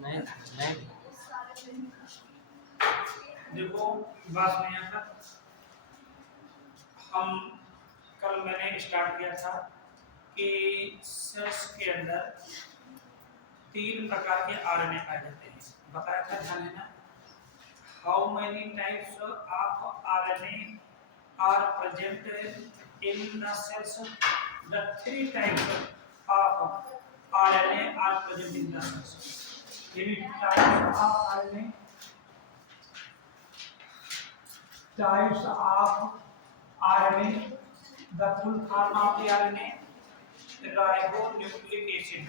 नहीं नहीं देखो बात में यहाँ पर हम कल मैंने स्टार्ट किया था कि सेल्स के अंदर 3 प्रकार के आरएनए पाए जाते हैं, बताया था, ध्यान देना। How many types of RNA are present in the cells? The 3 types of RNA are present in the cells. Types of RNA, types of RNA, the full form of the RNA, ribonucleic acid।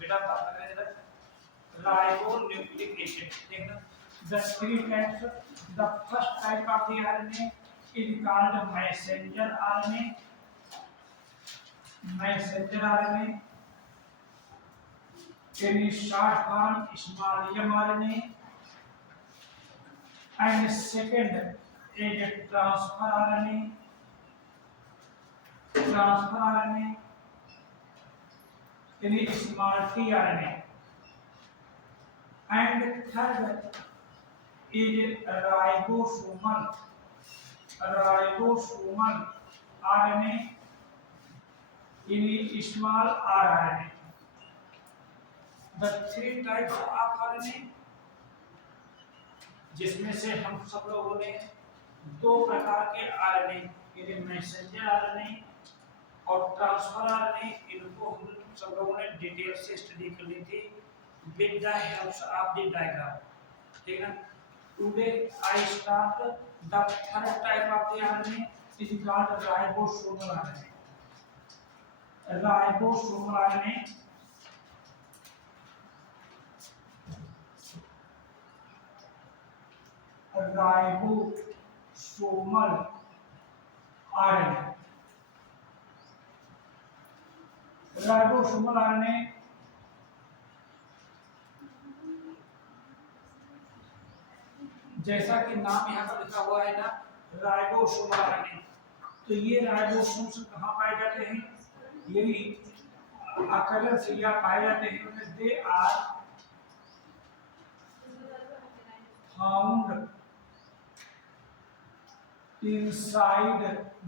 बेटा बात कर रहे थे ribonucleic acid, देखना। The 3 types, the first type of the RNA is called messenger RNA, messenger RNA, in short form small mRNA, and second is transfer RNA, in small tRNA, and third is ribosomal RNA, in small rRNA। The 3 types of RNA, जिसमें से हम सब लोगों ने 2 प्रकार के RNA, यानी messenger RNA और ट्रांसफर आरएनए, इनको हम सब लोगों ने डिटेल से स्टडी कर ली थी with the help of the diagram, ठीक है। Today I start the third type of the RNA, is called ribosomal RNA. Ribosomal RNA ribosomal RNA, ribosomal RNA जैसा कि नाम यहाँ पर लिखा हुआ है ना, राइबोसोमल आरएनए, तो ये राइबोसोम्स कहाँ पाए जाते हैं? यही अकरस या पाए जाते हैं। They are found inside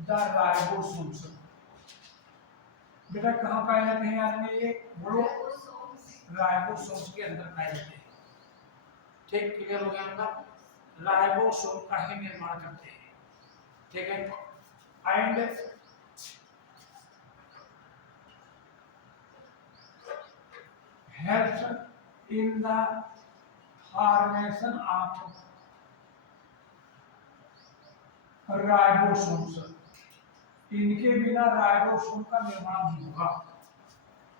the ribosomes। बेटा कहाँ पाए जाते हैं यार में ये? बोलो, राइबोसोम्स के अंदर पाए जाते हैं। ठीक, क्लियर हो गया आपका? राइबोसोम का ही निर्माण करते हैं, ठीक है। And helps in the formation of ribosomes. इनके बिना राइबोसोम का निर्माण नहीं होगा,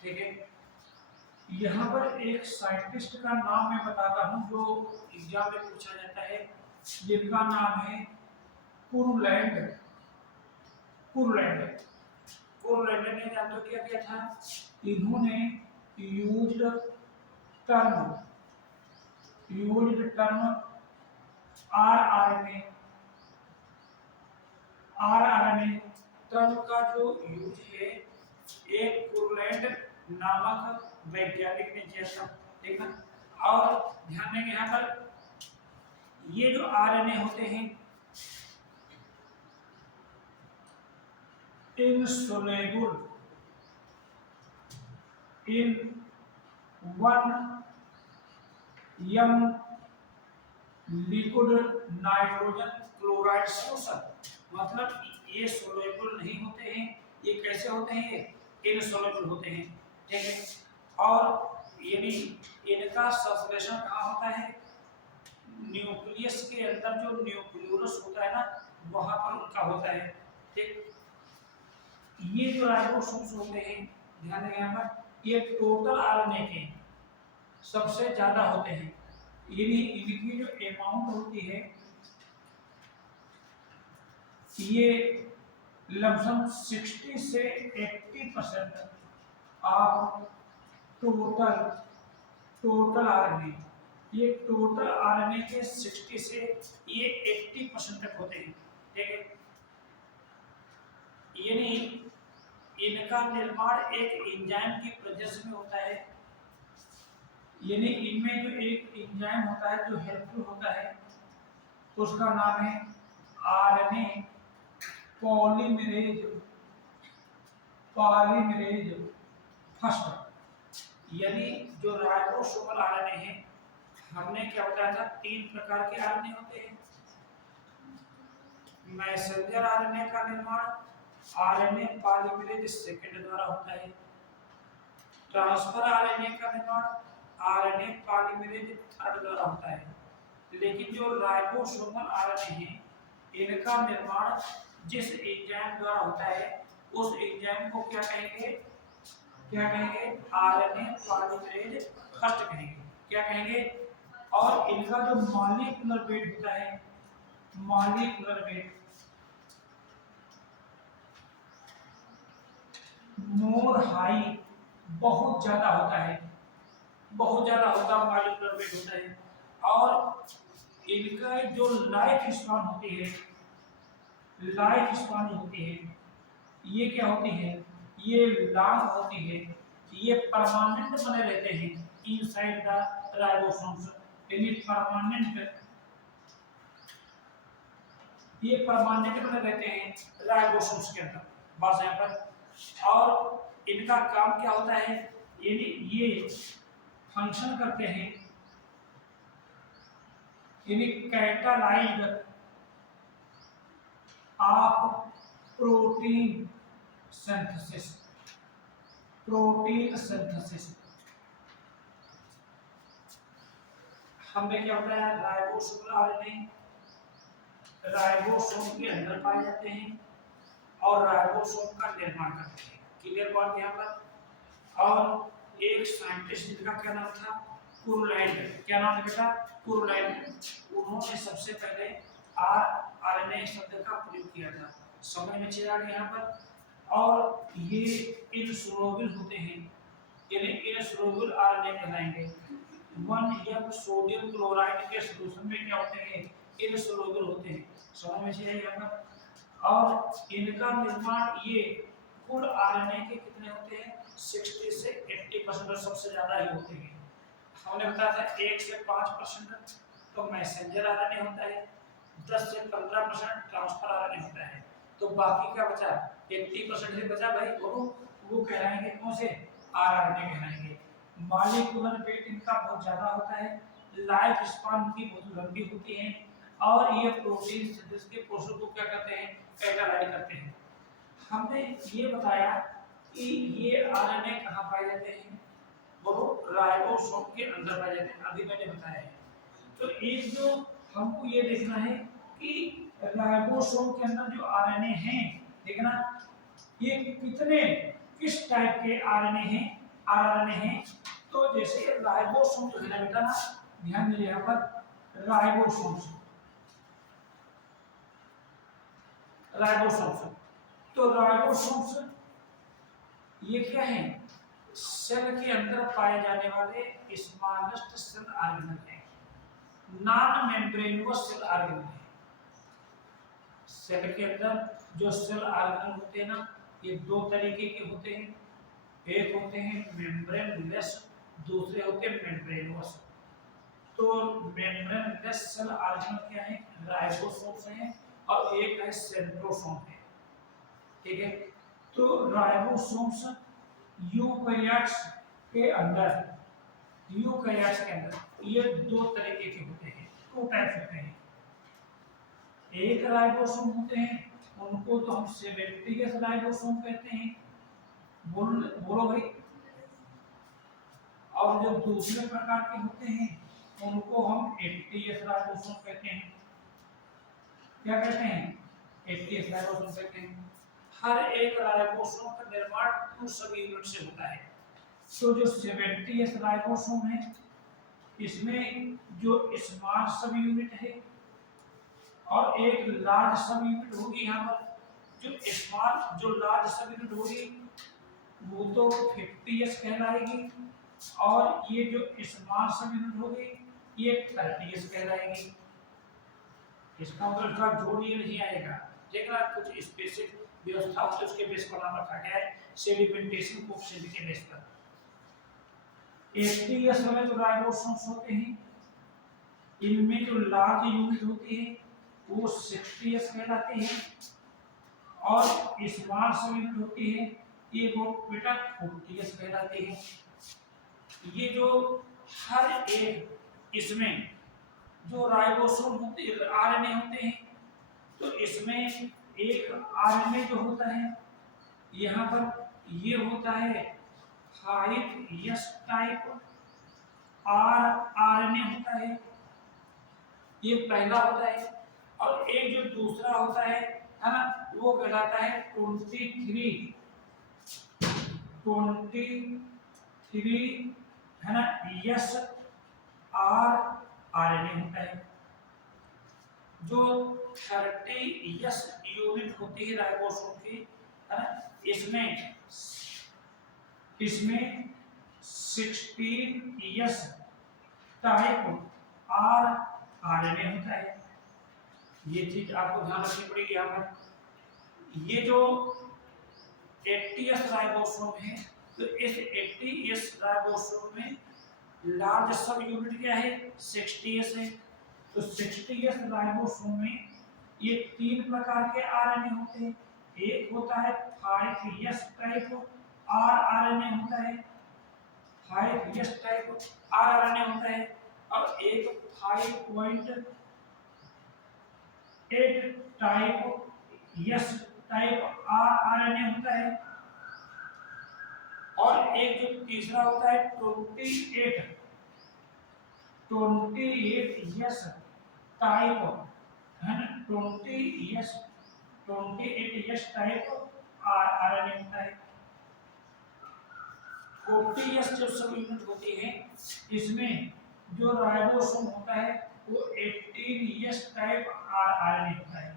ठीक है। यहाँ पर एक साइंटिस्ट का नाम मैं बताता हूँ जो एग्जाम में पूछा जाता है, जिनका नाम है कुरलैंड। कुरलैंड ने जानते हो क्या किया था? इन्होंने यूज्ड टर्म आरआरएनए टर्म का जो यूज है एक कुरलैंड नामक वैज्ञानिक ने किया था, ठीक है। और ध्यान देंगे यहाँ पर ये जो आरएनए होते हैं insoluble in 1 m liquid nitrogen chloride solution. मतलब ये सोल्यूबल नहीं होते हैं, ये कैसे होते हैं? इनसोल्यूबल होते हैं, ठीक है। और ये भी इनका सब्स्टिट्यूशन कहाँ होता है? न्यूक्लियस के अंदर जो न्यूक्लियोलस होता है ना, वहां पर उनका होता है, ठीक। ये जो राइबोसोम्स होते हैं, ध्यान दें यहाँ पर, ये टोटल आरएनए के सबसे ज्यादा होते हैं। यानी इनकी जो अमाउंट होती है ये लमसम 60 से 80% ऑफ टोटल आरएनए, ये टोटल आरएनए के 60 से ये 80% तक होते हैं, ठीक है। यानी इनका निर्माण एक एंजाइम की प्रेजेंस में होता है। यानी इनमें जो एक एंजाइम होता है जो हेल्पफुल होता है उसका नाम है आरएनए पॉलीमरेज पॉलीमरेज फर्स्ट। यानी जो राइबोसोमल आरएनए है, हमने क्या बताया था, 3 प्रकार के आरएनए होते हैं। मैसेंजर आरएनए का निर्माण आरएनए पॉलीमरेज सेकेंड द्वारा होता है। ट्रांसफर आरएनए का निर्माण आरएनए पॉलीमरेज थर्ड द्वारा होता है। लेकिन जो राइबोसोमल आरएनए है, इनका निर्माण जिस एंजाइम द्वारा होता है उस एंजाइम को क्या कहेंगे, आरएनए पॉलीमरेज फर्स्ट कहेंगे। क्या कहेंगे? और इनका जो मॉलिक्यूलर वेट होता है, मॉलिक्यूलर वेट मोर हाई, बहुत ज्यादा होता है, बहुत ज्यादा होता है, मॉलिक्यूलर वेट होता है। और इनका जो लाइफ स्पान होती है, लाइफ स्पान जो होती है, ये क्या होती है, ये लॉन्ग होती है, ये परमानेंट बने रहते हैं इनसाइड द राइबोसोम्स। यानी परमानेंट, ये परमानेंट बने रहते हैं राइबोसोम्स के अंदर, बस यहाँ पर। और इनका काम क्या होता है, यानी ये फंक्शन करते हैं, यानी catalysed of protein synthesis, protein synthesis. हमने क्या बताया, राइबोसोमल आरएनए राइबोसोम के अंदर पाए जाते हैं और राइबोसोम का निर्माण करते हैं। क्लियर बात यहाँ पर। और एक साइंटिस्ट जिनका क्या नाम था, कुरलैंड। क्या नाम है बेटा? कुरलैंड। उन्होंने सबसे पहले आरएनए शब्द का प्रयोग किया था। समझ में चला गया यहाँ पर। और ये इनसोल्युबल होते हैं, यानी इनसोल्युबल आरएनए कहलाएंगे। 1 सोडियम क्लोराइड के सॉल्यूशन में क्या होते हैं, इनसोल्युबल होते हैं। समझ में चला यहाँ पर। और इनका निर्माण, ये कुल आरएनए के कितने होते हैं, 60 से 80% और सबसे ज्यादा ही होते हैं। हमने बताया था 1 से 5% तो मैसेंजर आरएनए होता है, 10 से 15% ट्रांसफर आरएनए होता है। तो बाकी क्या बचा, 80% ही बचा भाई, वो कहलाएंगे कौन से, आरएनए कहलाएंगे। मॉलिक्यूलर वेट इनका बहुत ज्यादा होता है, लाइफ स्पान इनकी बहुत लंबी होती है, और ये प्रोटीन सिंथेसिस के प्रोसेस को क्या करते हैं, कैटालाइज करते हैं। हमने ये बताया कि ये आरएनए कहाँ पाए जाते हैं, बोलो, राइबोसोम के अंदर पाए जाते हैं, अभी मैंने बताया है। तो एक जो हमको ये देखना है कि राइबोसोम के अंदर जो आरएनए हैं, देखना ये कितने, किस टाइप के आरएनए हैं, आरएनए हैं। तो जैसे राइबोसोम जो है ना बेटा ना, ध्यान दीजिए यहाँ पर, राइबोसोम्स, राइबोसोम्स। तो राइबोसोम्स ये क्या है, सेल के अंदर पाए जाने वाले स्मॉलेस्ट सेल ऑर्गेनल है, नॉन मेम्ब्रेनस सेल ऑर्गेनल है। सेल के अंदर जो सेल ऑर्गेनल होते हैं ना, ये 2 तरीके के होते हैं। एक होते हैं मेम्ब्रेनलेस, दूसरे होते हैं मेम्ब्रेनस। तो मेम्ब्रेनलेस सेल ऑर्गेनल क्या है, राइबोसोम्स हैं, और एक है सेंट्रोसोम है। ठीक है। तो राइबोसोम्स यूकैरियोट्स के अंदर, यूकैरियोट्स के अंदर ये 2 तरीके के होते हैं, 2 टाइप्स होते हैं। एक राइबोसोम होते हैं, उनको तो हम सेवेंटियस राइबोसोम कहते हैं, बोलो भाई। और जो दूसरे प्रकार के होते हैं उनको हम 80s राइबोसोम कहते हैं। क्या कहते हैं, 80s राइबोसोम कहते हैं। हर एक राइबोसोम का निर्माण 2 सब यूनिट से होता है। तो जो 70s राइबोसोम है, इसमें जो स्मॉल सब यूनिट है और एक लार्ज सब यूनिट होगी। यहाँ पर जो लार्ज सब यूनिट होगी वो तो 50s कहलाएगी, और ये जो स्मॉल सब यूनिट होगी ये 30s कहलाएगी। इसका मतलब इसका जोड़ ये नहीं आएगा, देखना कुछ स्पेसिफिक व्यवस्था होती है, उसके बेस पर नाम रखा गया है, सेडिमेंटेशन कोएफिशिएंट के बेस पर। 80s वाले जो राइबोसोम्स होते हैं, इनमें जो लार्ज यूनिट होती है वो 60s कहलाती है, और स्मॉल यूनिट होती है ये वो बेटा 40s कहलाती है। ये जो हर एक इसमें जो राइबोसोम होते आरएनए होते हैं, तो इसमें एक आरएनए जो होता है यहाँ पर ये होता है 5s टाइप आरएनए होता है, ये पहला होता है। और एक जो दूसरा होता है ना, वो कहलाता है 23 है ना, यस आरएनए होता है। जो 30s यूनिट होती है राइबोसोम की, है ना, इसमें 16s टाइप आरएनए होता है। ये चीज आपको ध्यान रखनी पड़ेगी यहाँ पर। ये जो 80s राइबोसोम है, तो इस 80s राइबोसोम में लार्ज सब यूनिट क्या है 60s है। तो 60s राइबोसोम में ये तीन प्रकार के आरएनए होते हैं। एक होता है 5s टाइप आरएनए होता है, 5s टाइप आरएनए होता है, और एक 5.8 टाइप यस टाइप आरएनए होता है, और एक जो तीसरा होता है 28 यस टाइप, है ना, 28 यस टाइप आरएनए होता है। 40s जो सब यूनिट होती है, इसमें जो राइबोसोम होता है वो 18s टाइप आरएनए होता है।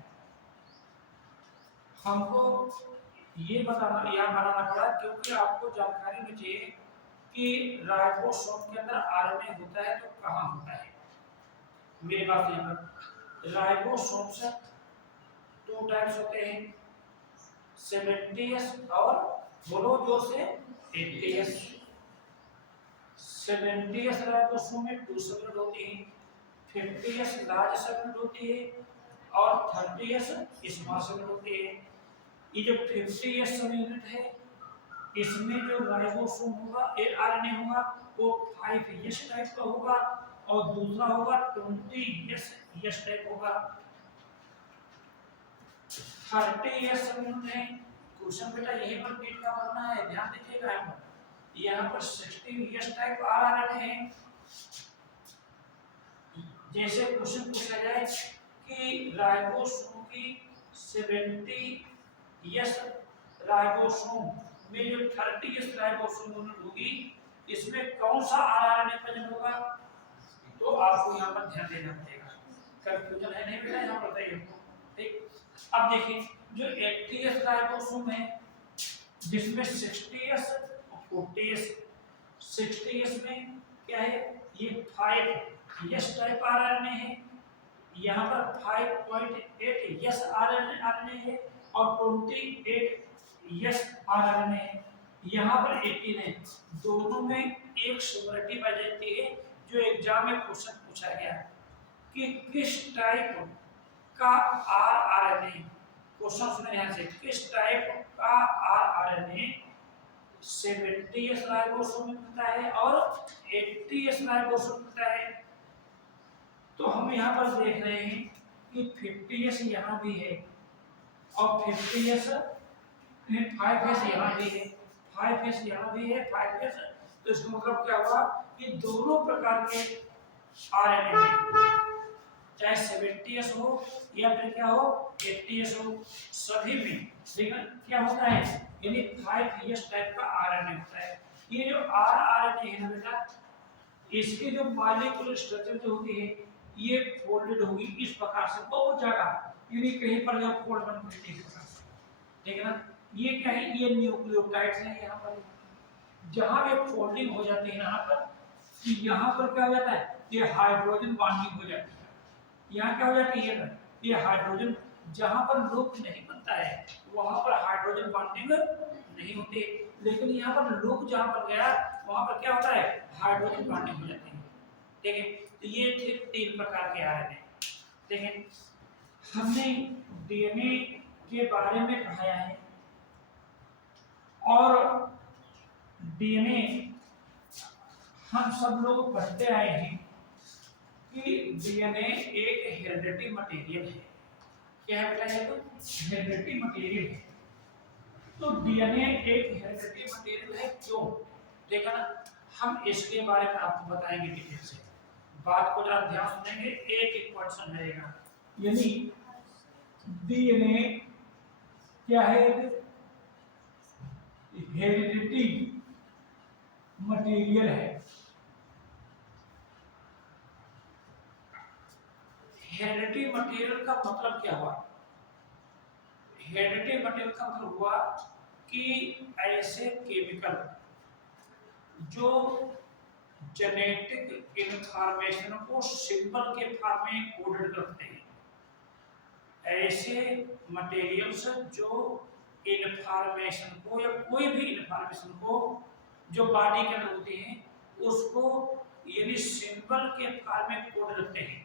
हमको ये बताना यहाँ बनाना पड़ा क्योंकि आपको जानकारी में चाहिए कि राइबोसोम के अंदर आरएनए होता है तो कहाँ होता है। मेरे पास यहाँ पर राइबोसोम्स 2 टाइप्स होते हैं, 70s और बोलो जो से 80s। 70s राइबोसोम में 2 सब होती है, 50s लार्ज सब होती है, और 30s स्मॉल सब होती है। ये जो 50s सब यूनिट है, इसमें जो राइबोसोम होगा आरएनए होगा वो 5s टाइप का होगा, और दूसरा होगा 20s टाइप होगा। 30s सब यूनिट है। क्वेश्चन बेटा यहीं पर रीड का करना है, ध्यान दीजिएगा। यहाँ पर 16s टाइप आरएनए है। जैसे क्वेश्चन पूछा जाए कि राइबोसोम की 70s राइबोसोम में जो 30s राइबोसोम यूनिट होगी, इसमें कौन सा आरएनए प्रेजेंट होगा, तो आपको यहाँ पर ध्यान देना पड़ेगा। कंफ्यूजन है नहीं बेटा, यहाँ बताइए। ठीक, अब देखिए जो 80s राइबोसोम है जिसमें 60s और 40s, 60s में क्या है ये 5s टाइप आरएनए है, यहाँ पर 5.8 यस आरएनए है, और 28 आरएनए है। यहाँ पर 18 है। दोनों में एक सिमिलरिटी पाई जाती है जो एग्जाम में क्वेश्चन पूछा गया कि किस टाइप का आरएनए, क्वेश्चन सुने ध्यान से, किस टाइप का आरएनए 70s राइबोसोम में होता है और 80s राइबोसोम होता है। तो हम यहाँ पर देख रहे हैं कि 50s यहाँ भी है और 50s 5s यहाँ भी है, 5s यहाँ भी है, 5s। तो इसका मतलब क्या हुआ कि दोनों प्रकार के आरएनए में, चाहे 70s हो या फिर क्या हो 80s हो, सभी में लेकिन क्या होता है, यानी 5s टाइप का आरएनए होता है। ये जो आरएनए है ना बेटा, इसकी जो मॉलिक्यूलर स्ट्रक्चर जो होती है ये फोल्डेड होगी इस प्रकार से, बहुत जगह, यानी कहीं पर जब फोल्ड बन जाती है इस प्रकार से, ठीक है ना। ये क्या है, ये न्यूक्लियोटाइड्स हैं। यहाँ पर जहाँ पे फोल्डिंग हो जाती है यहाँ पर, यहाँ पर क्या हो जाता है, ये हाइड्रोजन बॉन्डिंग हो जाती है। यहाँ क्या हो जाती है, ये हाइड्रोजन, जहाँ पर लूप नहीं बनता है वहाँ पर हाइड्रोजन बॉन्डिंग नहीं होती, लेकिन यहाँ पर लूप जहाँ पर गया वहां पर क्या होता है, हाइड्रोजन बॉन्डिंग हो जाती है। ठीक है, तो ये थे 3 प्रकार के आरएनए। ठीक है, हमने डीएनए के बारे में पढ़ाया है और डीएनए हम सब लोग पढ़ते आए हैं कि डीएनए एक हेरिडिटी मटेरियल है। क्या है बेटा, ये तो हेरिडिटी मटेरियल है। तो डीएनए एक हेरिडिटी मटेरियल है क्यों, देखा ना, हम इसके बारे में आपको बताएंगे डिटेल से। बात को जरा ध्यान सुनेंगे, एक एक पॉइंट समझेगा। यानी डीएनए क्या है, हेरिडिटी मटेरियल है। हेरिडिटी मटेरियल का मतलब क्या हुआ, हेरिडिटी मटेरियल का मतलब हुआ कि ऐसे केमिकल जो जेनेटिक इंफॉर्मेशन को सिंबल के फॉर्म में कोडेड करते हैं, ऐसे मटेरियल्स जो इंफॉर्मेशन को या कोई भी इंफॉर्मेशन को जो बॉडी के अंदर होती है उसको यानी सिंबल के फॉर्म में कोड करते हैं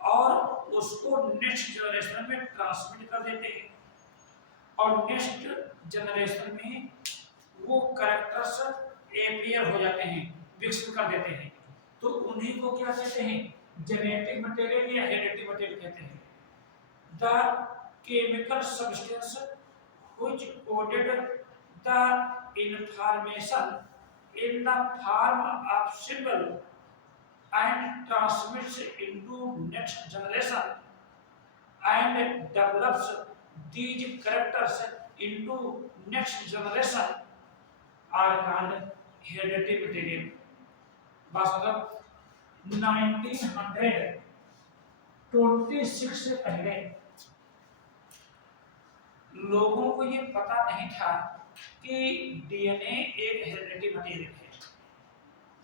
और उसको नेक्स्ट जनरेशन में ट्रांसमिट कर देते हैं और नेक्स्ट जनरेशन में वो कैरेक्टर्स अपीयर हो जाते हैं, विकसित कर देते हैं। तो उन्हीं को क्या कहते हैं, जेनेटिक मटेरियल या हेरिडिटी मटेरियल कहते हैं। The chemical substance which coded the information in the form of symbol and transmits into next generation and develops these characters into next generation are called hereditary material। बस मतलब 1926 से पहले लोगों को ये पता नहीं था कि डीएनए एक हेरिडिटी मटेरियल है।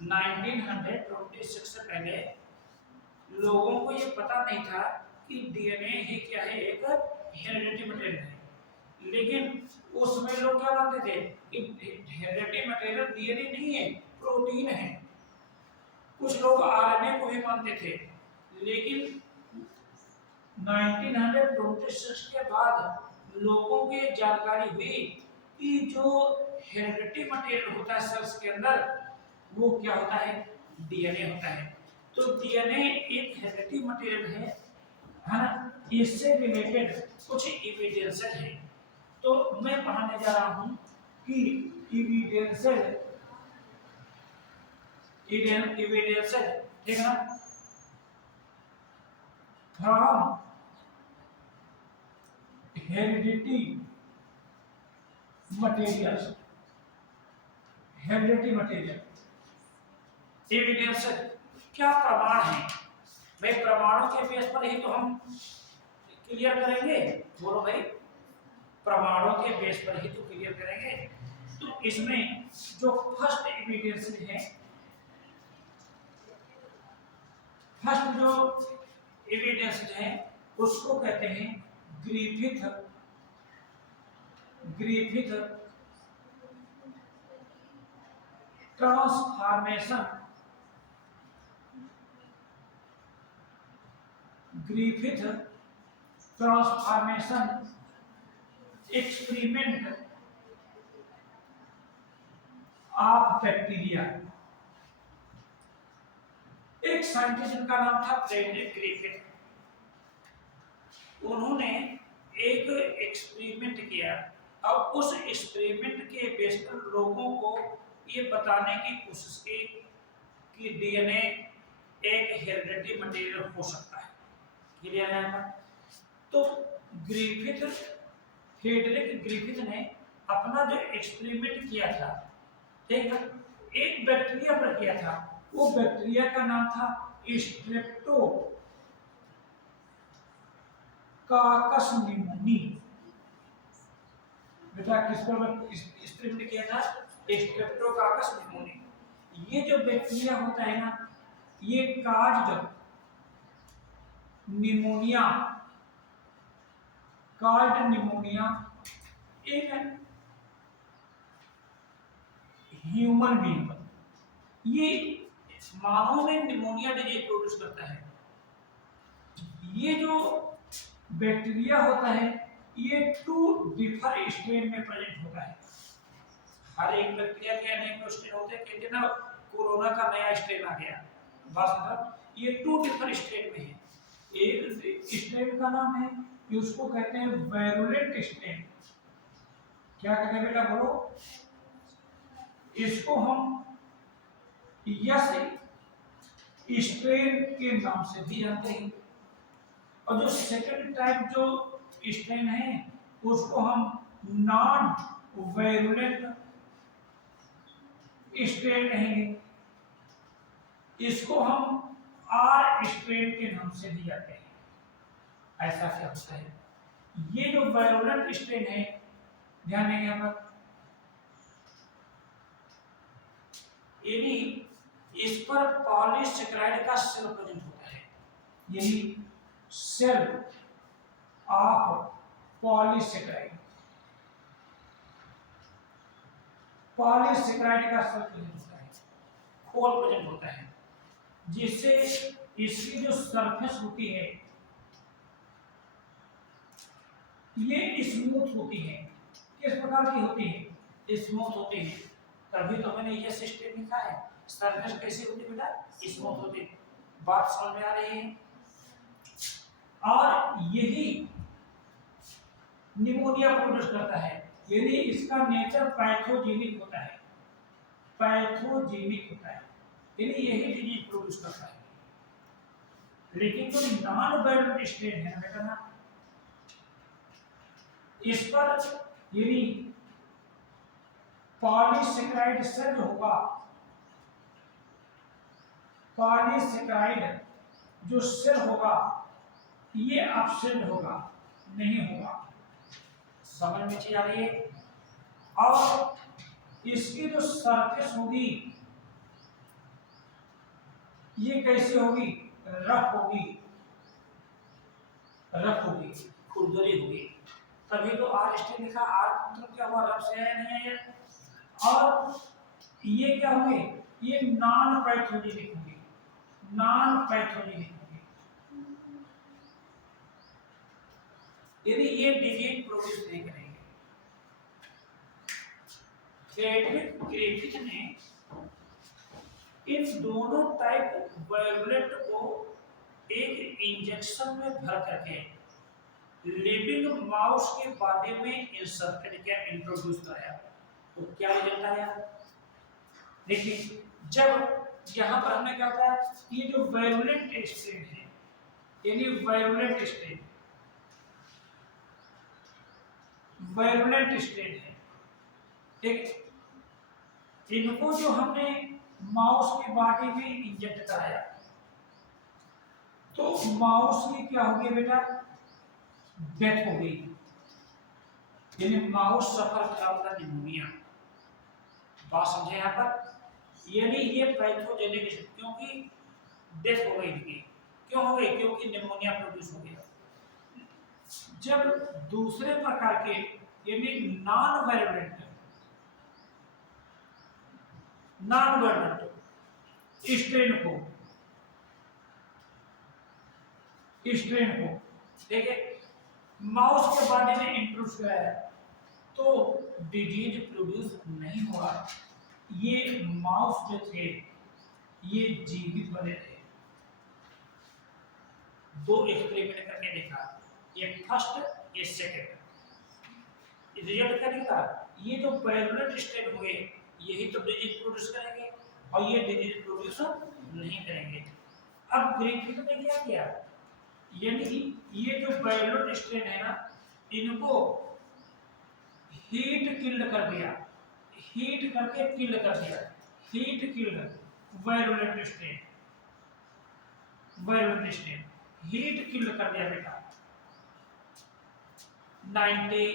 1926 से पहले लोगों को ये पता नहीं था कि डीएनए ही क्या है, एक हेरिडिटी मटेरियल है। लेकिन उसमें लोग क्या मानते थे कि हेरिडिटी मटेरियल डीएनए नहीं है, प्रोटीन है। कुछ लोग आरएनए को भी मानते थे। लेकिन 1926 के बाद लोगों को ये जानकारी हुई कि जो हेरिडिटी मटेरियल होता है सेल्स के अंदर वो क्या होता है, डीएनए होता है। तो डीएनए एक हेरिडिटी मटेरियल है ना। इससे रिलेटेड कुछ एविडेंस है। तो मैं पढ़ाने जा रहा हूं कि एविडेंस ठीक है ना, from heredity materials, heredity material evidence क्या प्रमाण है भाई, प्रमाणों के बेस पर ही तो हम क्लियर करेंगे। बोलो भाई, प्रमाणों के बेस पर ही तो क्लियर करेंगे। तो इसमें जो फर्स्ट एविडेंस है, फर्स्ट जो एविडेंस है उसको कहते हैं Griffith transformation, Griffith transformation experiment of bacteria. एक साइंटिस्ट जिनका नाम था फ्रेडरिक ग्रिफिथ, उन्होंने एक एक्सपेरिमेंट किया और उस एक्सपेरिमेंट के बेस पर लोगों को ये बताने की कोशिश की कि डीएनए एक हेरिडिटी मटेरियल हो सकता है। क्लियर है ना। तो फ्रेडरिक ग्रिफिथ ने अपना जो एक्सपेरिमेंट किया था, ठीक है, एक बैक्टीरिया पर किया था। वो बैक्टीरिया का नाम था स्ट्रेप्टोकाकस निमोनी। बेटा किस पर एक्सपेरिमेंट किया था, स्ट्रेप्टोकाकस निमोनी। ये जो बैक्टीरिया होता है ना, ये काज्ड निमोनिया एक ह्यूमन बीइंग पर, ये मानव में निमोनिया डिजीज प्रोड्यूस करता है। ये जो बैक्टीरिया होता है ये 2 डिफरेंट स्ट्रेन में प्रेजेंट होता है। हर एक बैक्टीरिया के अनेक स्ट्रेन होते हैं, कहते हैं ना कोरोना का नया स्ट्रेन आ गया, बस मतलब ये 2 डिफरेंट स्ट्रेन में है। एक स्ट्रेन का नाम है कि उसको कहते हैं वायरुलेंट स्ट्रेन। क्या कहते हैं बेटा बोलो? इसको हम यस स्ट्रेन के नाम से भी जानते हैं। और जो सेकंड टाइप जो स्ट्रेन है उसको हम नॉन वायरुलेंट स्ट्रेन कहेंगे। इसको हम आर स्ट्रेन के नाम से भी जाते हैं। ऐसा क्या होता है? ये जो वायरुलेंट स्ट्रेन है, ध्यान देंगे यहाँ पर, यदि इस पर पॉलीसेकेराइड का सेल प्रेजेंट होता है, यदि सेल ऑफ पॉलीसेकेराइड पॉलीसेकेराइड का सेल प्रेजेंट होता है, खोल प्रेजेंट होता है, जिससे इसकी जो सरफेस होती है ये स्मूथ होती है। किस प्रकार की होती है? स्मूथ होती है। तभी तो मैंने ये सिस्टम लिखा है। सरफेस कैसी होती है बेटा? स्मूथ होती है। बात समझ में आ रही है? और यही निमोनिया प्रोड्यूस करता है, यानी इसका नेचर पैथोजेनिक होता है। पैथोजेनिक होता है, यानी यही डिजीज प्रोड्यूस करता है। लेकिन जो नॉन वायरुलेंट स्ट्रेन है ना बेटा ना, इस पर यदि पॉलीसेकेराइड सेल होगा, पॉलीसेकेराइड जो सेल होगा ये एब्सेंट होगा, नहीं होगा। समझ में चीज आ रही है? और इसकी जो सरफेस होगी ये कैसे होगी? रफ होगी, रफ होगी, खुरदरी होगी। तभी तो आर स्ट्रेन लिखा। आर का मतलब क्या हुआ? रफ से है, नहीं है। और ये क्या होंगे? ये नॉन पैथोजेनिक होंगे, नॉन पैथोजेनिक होंगे, यदि ये डिजीज प्रोड्यूस नहीं करेंगे। फ्रेडरिक ग्रिफिथ ने इन दोनों टाइप वायरुलेंट को एक इंजेक्शन में भर करके लिविंग माउस के बॉडी में इंसर्टेड किया, इंट्रोड्यूस कराया। तो क्या रिजल्ट आया? देखिए, जब यहाँ पर हमने क्या बताया, ये जो वायरुलेंट स्ट्रेन है, यानी वायरुलेंट स्ट्रेन, वायरुलेंट स्ट्रेन है, ठीक, इनको जो हमने माउस की बॉडी में इंजेक्ट कराया तो माउस की क्या हो गई बेटा? डेथ हो गई, यानी माउस सफर करा निमोनिया। बात समझे यहाँ पर? यानी ये पैथोजेनिक, क्योंकि डेथ हो गई इनकी। क्यों हो गई? क्योंकि निमोनिया प्रोड्यूस हो गया। जब दूसरे प्रकार के यानी नॉन वायरुलेंट स्ट्रेन को देखिए माउस के बॉडी में इंट्रोड्यूस किया है तो डिजीज प्रोड्यूस नहीं हुआ। ये माउस जो थे ये जीवित बने थे। 2 एक्सपेरिमेंट करके देखा, एक फर्स्ट, एक सेकंड। रिजल्ट क्या निकला? ये जो वायरुलेंट स्ट्रेन हुए यही तो डिजीज प्रोड्यूस करेंगे और ये डिजीज प्रोड्यूस नहीं करेंगे। अब ग्रिफिथ ने क्या किया, यानी ये जो वायरुलेंट स्ट्रेन है ना, इनको हीट किल्ड कर दिया, हीट करके किल्ड कर दिया, heat killed virulent strain, virulent strain heat killed कर दिया बेटा। 90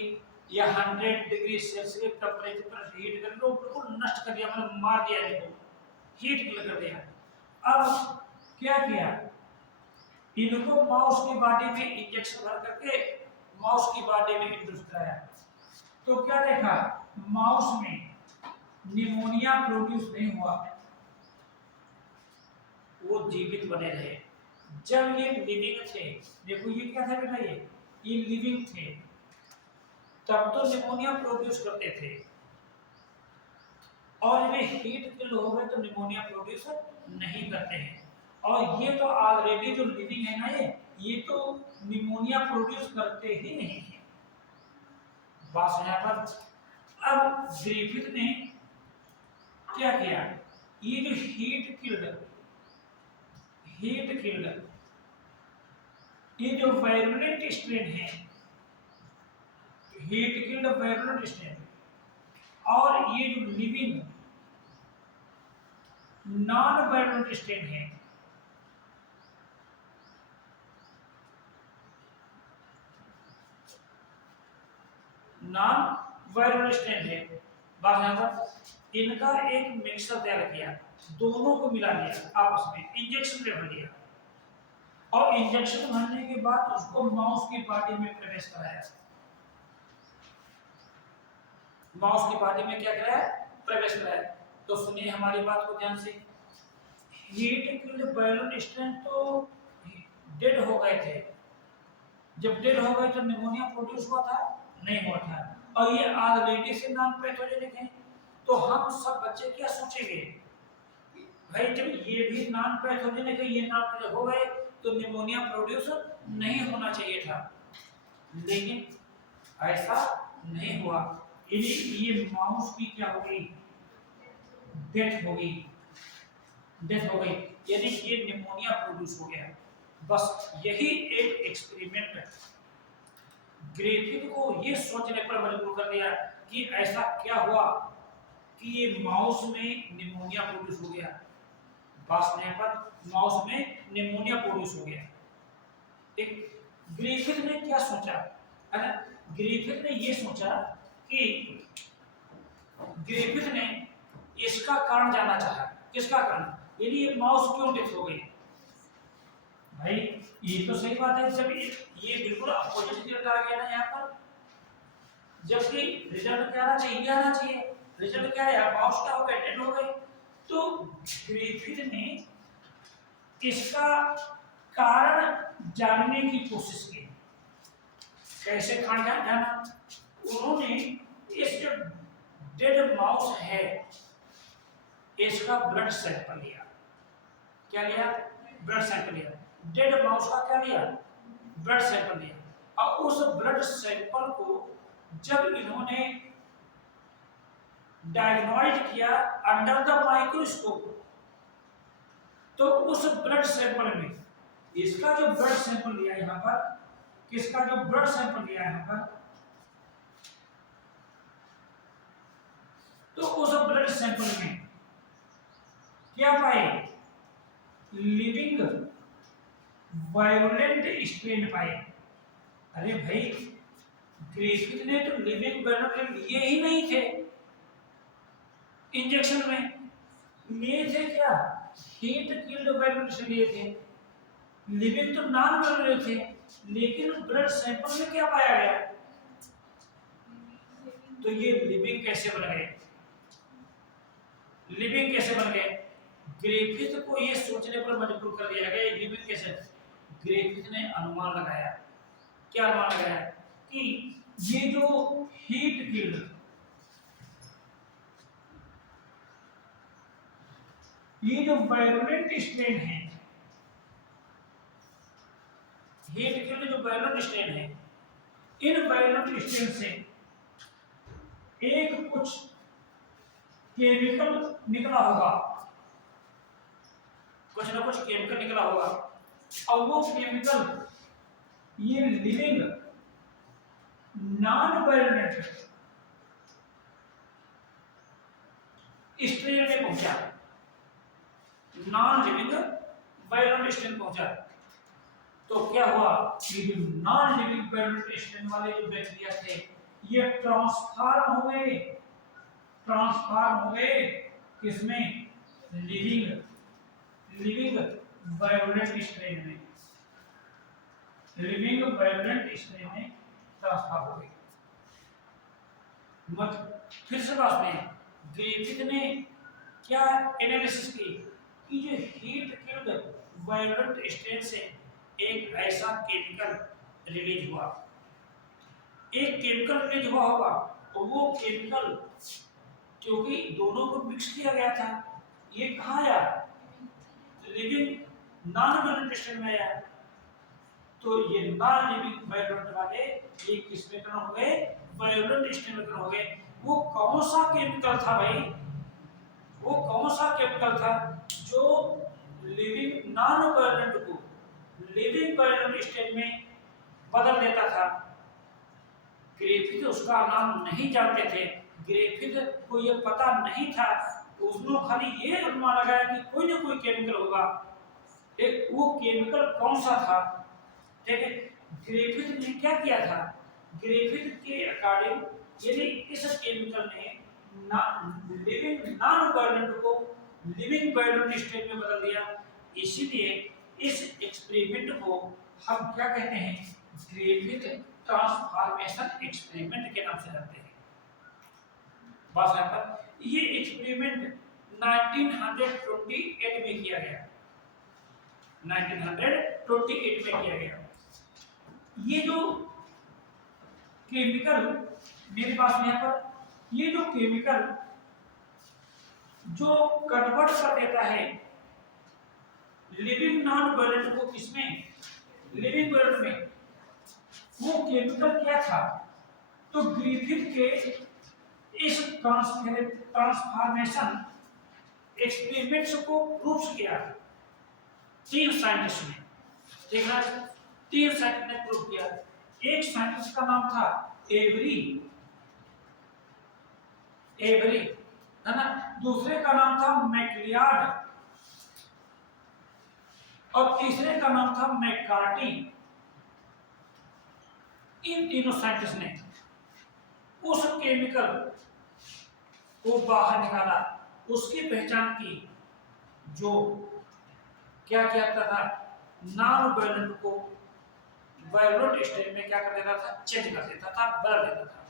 या 100 डिग्री सेल्सियस टेम्परेचर पर हीट कर लो, बिल्कुल नष्ट कर दिया, मतलब मार दिया इनको, हीट किल कर दिया। अब क्या किया, इनको माउस की बॉडी में इंजेक्शन भर करके माउस की बॉडी में इंट्रोड्यूस कराया। तो क्या देखा, माउस में निमोनिया प्रोड्यूस नहीं हुआ, वो जीवित बने रहे। जब ये लिविंग थे, देखो ये क्या था बेटा, ये लिविंग थे, तब तो निमोनिया प्रोड्यूस करते थे, और वे हीट किल्ड हो गए तो निमोनिया प्रोड्यूस नहीं करते हैं। और ये तो ऑलरेडी जो लिविंग है ना, ये तो निमोनिया प्रोड्यूस करते ही नहीं है। बस यहाँ पर अब ग्रिफिथ ने क्या किया, ये जो हीट किल्ड ये जो वायरुलेंट स्ट्रेन है, हीट किल्ड वायरुलेंट स्ट्रेन, और ये जो लिविंग नॉन वायरुलेंट स्ट्रेन है, नॉन वायरुलेंट स्ट्रेन है, बस यहाँ पर इनका एक मिक्सर तैयार किया, दोनों को मिला दिया आपस में, इंजेक्शन ले दिया, और इंजेक्शन भरने के बाद उसको माउस की बॉडी में प्रवेश कराया। माउस की बॉडी में क्या कराया, प्रवेश कराया। तो सुनिए हमारी बात को ध्यान से, हीट किल्ड वायरुलेंट स्ट्रेन तो डेड हो गए थे, जब डेड हो गए तो निमोनिया प्रोड्यूस हुआ था, नहीं हुआ था, और ये ऑलरेडी से नॉन पैथोजेनिक है, तो हम सब बच्चे क्या सोचेंगे, भाई जब ये भी नॉन पैथोजेनिक है, ये नॉन पैथोजेनिक हो गए तो निमोनिया प्रोड्यूस नहीं होना चाहिए था, लेकिन ऐसा नहीं हुआ। ये माउस की क्या हो गई, डेथ हो गई, यानी ये निमोनिया प्रोड्यूस हो गया। बस यही एक एक्सपेरिमेंट ग्रिफिथ को ये सोचने पर मजबूर कर दिया कि ऐसा क्या हुआ कि ये माउस में निमोनिया प्रोड्यूस हो गया, बस यहाँ पर माउस में निमोनिया प्रोड्यूस हो गया। एक ग्रिफिथ ने क्या सोचा है ना, ग्रिफिथ ने ये सोचा कि ग्रिफिथ ने इसका कारण जानना चाहा, किसका कारण, यानी ये माउस क्यों डेथ हो गई। भाई ये तो सही बात है, जब ये बिल्कुल अपोजिट रिजल्ट आ गया ना यहाँ पर, जबकि रिजल्ट क्या आना चाहिए, ये आना चाहिए, रिजल्ट क्या है, माउस क्या हो गए, डेड हो गए। तो ग्रिफिथ ने इसका कारण जानने की कोशिश की। कैसे कारण जाना, उन्होंने इस जो डेड माउस है इसका ब्लड सैंपल लिया। क्या लिया, ब्लड सैंपल लिया, डेड माउस का क्या लिया, ब्लड सैंपल लिया, और उस ब्लड सैंपल को जब इन्होंने डायग्नोज किया अंडर द माइक्रोस्कोप, तो उस ब्लड सैंपल में इसका जो ब्लड सैंपल लिया यहाँ पर, किसका जो ब्लड सैंपल लिया यहाँ पर, तो उस ब्लड सैंपल में क्या पाए, लिविंग वायरुलेंट स्ट्रेन पाए। अरे भाई ग्रिफिथ ने तो लिविंग वायरुलेंट लिए ही नहीं थे, इंजेक्शन में लिए थे क्या, हीट किल्ड वायरुलेंट से लिए थे, लिविंग तो नॉन वायरुलेंट थे, लेकिन ब्लड सैंपल में क्या पाया गया, तो ये लिविंग कैसे बन गए, लिविंग कैसे बन गए। ग्रिफिथ को ये सोचने पर मजबूर कर दिया गया लिविंग कैसे। ग्रिफिथ ने अनुमान लगाया, क्या अनुमान लगाया कि ये जो हीट किल्ड, ये जो वायरुलेंट स्ट्रेन है, हीट किल्ड जो वायरुलेंट स्ट्रेन है, इन वायरुलेंट स्ट्रेन से एक कुछ केमिकल निकला होगा, कुछ ना कुछ केमिकल निकला होगा, और वो केमिकल ये लिविंग नॉन वायरुलेंट स्ट्रेन में पहुंचा, नॉन लिविंग वायरुलेंट स्ट्रेन पहुंचा। तो क्या हुआ कि जो नॉन लिविंग वायरुलेंट स्ट्रेन वाले जो बैक्टीरिया थे ये ट्रांसफॉर्म हो गए किसमें, लिविंग वायरुलेंट स्ट्रेन में, लिविंग वायरुलेंट स्ट्रेन में ट्रांसफॉर्म हो गए। मत फिर से बात में ग्रिफिथ ने क्या एनालिसिस की कि जो हीट किल्ड वायलेंट स्ट्रेन से एक ऐसा केमिकल रिलीज हुआ, एक केमिकल रिलीज हुआ होगा, तो वो केमिकल क्योंकि दोनों को मिक्स किया गया था, ये कहाँ आया, लिविंग नॉन वायलेंट स्ट्रेन में आया। तो ये नॉन लिविंग वायलेंट वाले ये किसमें कन्वर्ट हो गए, वायलेंट स्ट्रेन में कन्वर्ट हो गए। वो कौन सा केमिकल था भाई, वो कौन सा केमिकल था जो लिविंग नॉन वायलेंट को लिविंग वायलेंट स्टेट में बदल देता था। ग्रिफिथ उसका नाम नहीं जानते थे, ग्रिफिथ को ये पता नहीं था, उसने खाली ये अनुमान लगाया कि कोई ना कोई केमिकल होगा। एक वो केमिकल कौन सा था, ठीक है। ग्रिफिथ ने क्या किया था, ग्रिफिथ के अकॉर्डिंग यदि इस केमिकल ने लिविंग नॉन वायलेंट को लिविंग वायलेंट स्टेट में बदल दिया, इसीलिए इस एक्सपेरिमेंट को हम क्या कहते हैं, ग्रिफिथ ट्रांसफॉर्मेशन एक्सपेरिमेंट के नाम से जानते हैं। बस यहाँ पर ये एक्सपेरिमेंट 1928 में किया गया, 1928 में किया गया। ये जो केमिकल मेरे पास में यहाँ पर, ये जो केमिकल जो कन्वर्ट कर देता है लिविंग नॉन वायलेंट को किसमें, लिविंग वायलेंट में, वो केमिकल क्या था। तो ग्रिफिथ के इस ट्रांसफॉर्मेशन एक्सपेरिमेंट्स को प्रूव किया 3 साइंटिस्ट ने, ठीक है, 3 साइंटिस्ट ने प्रूव किया। एक साइंटिस्ट का नाम था एवरी है ना, दूसरे का नाम था मैकलियार्ड और तीसरे का नाम था मैककार्टी। इन तीनों साइंटिस्ट ने उस केमिकल को बाहर निकाला, उसकी पहचान की जो क्या करता था, नॉन वायलेंट को वायलेंट स्टेट में क्या कर देता था, चेंज कर देता था, बदल देता था।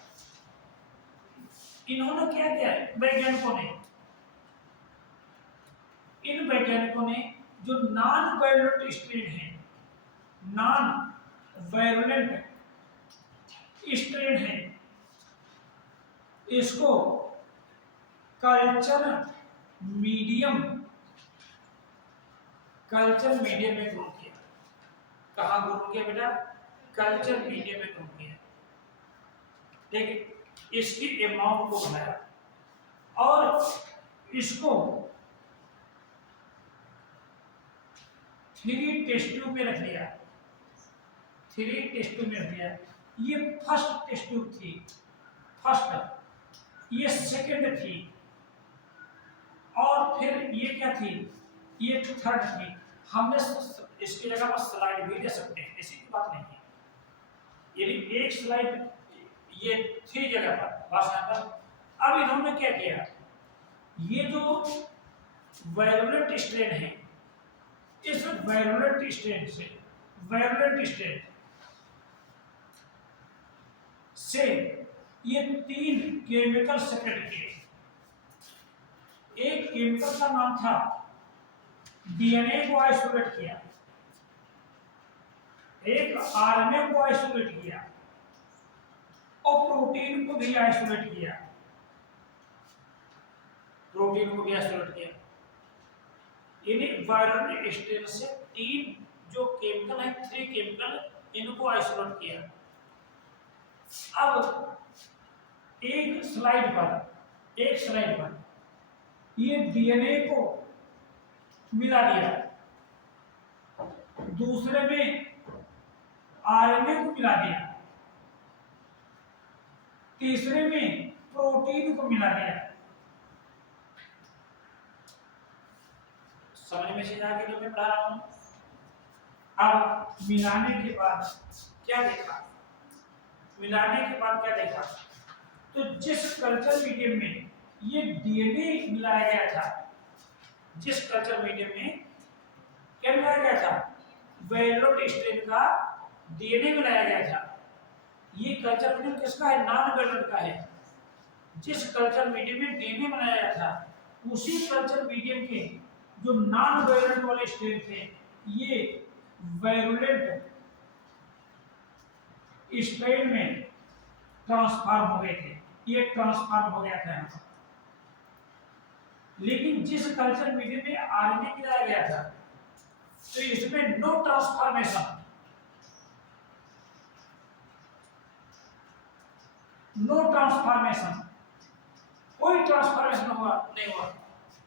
इन्होंने क्या किया, वैज्ञानिकों ने, इन वैज्ञानिकों ने जो नॉन वायलेंट स्ट्रेन है, नॉन वायलेंट स्ट्रेन है, इसको कल्चर मीडियम में ग्रो किया। कहाँ ग्रो किया बेटा, कल्चर मीडियम में ग्रो किया, ठीक है। इसकी अमाउंट को बनाया और इसको 3 टेस्ट ट्यूब में रख दिया, 3 टेस्ट ट्यूब में रख दिया। ये फर्स्ट टेस्ट ट्यूब थी, फर्स्ट, ये सेकंड थी और फिर ये क्या थी, ये थर्ड थी। हमने इसकी जगह पर स्लाइड भी दे सकते हैं, ऐसी कोई बात नहीं है। यदि एक स्लाइड ये थी जगह पर, बस यहाँ पर। अब इन्होंने क्या किया, ये जो वायलेंट स्ट्रेन है, इस वायलेंट स्ट्रेन से, वायलेंट स्ट्रेन से ये 3 केमिकल सेपरेट किए। एक केमिकल का नाम था, डीएनए को आइसोलेट किया, एक आरएनए को आइसोलेट किया और प्रोटीन को भी आइसोलेट किया, प्रोटीन को भी आइसोलेट किया। इन्हें वायलेंट स्ट्रेन से 3 जो केमिकल है, 3 केमिकल, इनको आइसोलेट किया। अब एक स्लाइड पर ये डीएनए को मिला दिया, दूसरे में आरएनए को मिला दिया, तीसरे में प्रोटीन को मिला दिया। समझ में से आगे जो मैं पढ़ा रहा हूं। अब मिलाने के बाद क्या देखा, तो जिस कल्चर मीडियम में ये डीएनए मिलाया गया था, जिस कल्चर मीडियम में क्या मिलाया गया था, वायलेंट स्ट्रेन का डीएनए मिलाया गया था। ये कल्चर मीडियम किसका है, नॉन वायलेंट का है। जिस कल्चर मीडियम में डीएनए बनाया गया था उसी कल्चर मीडियम के जो नॉन वायलेंट वाले स्ट्रेन थे ये वायलेंट स्ट्रेन में ट्रांसफॉर्म हो गए थे, ये ट्रांसफॉर्म हो गया था यहाँ पर। लेकिन जिस कल्चर मीडियम में आरएनए गिराया गया था तो इसमें नो ट्रांसफॉर्मेशन, कोई ट्रांसफॉर्मेशन नहीं हुआ,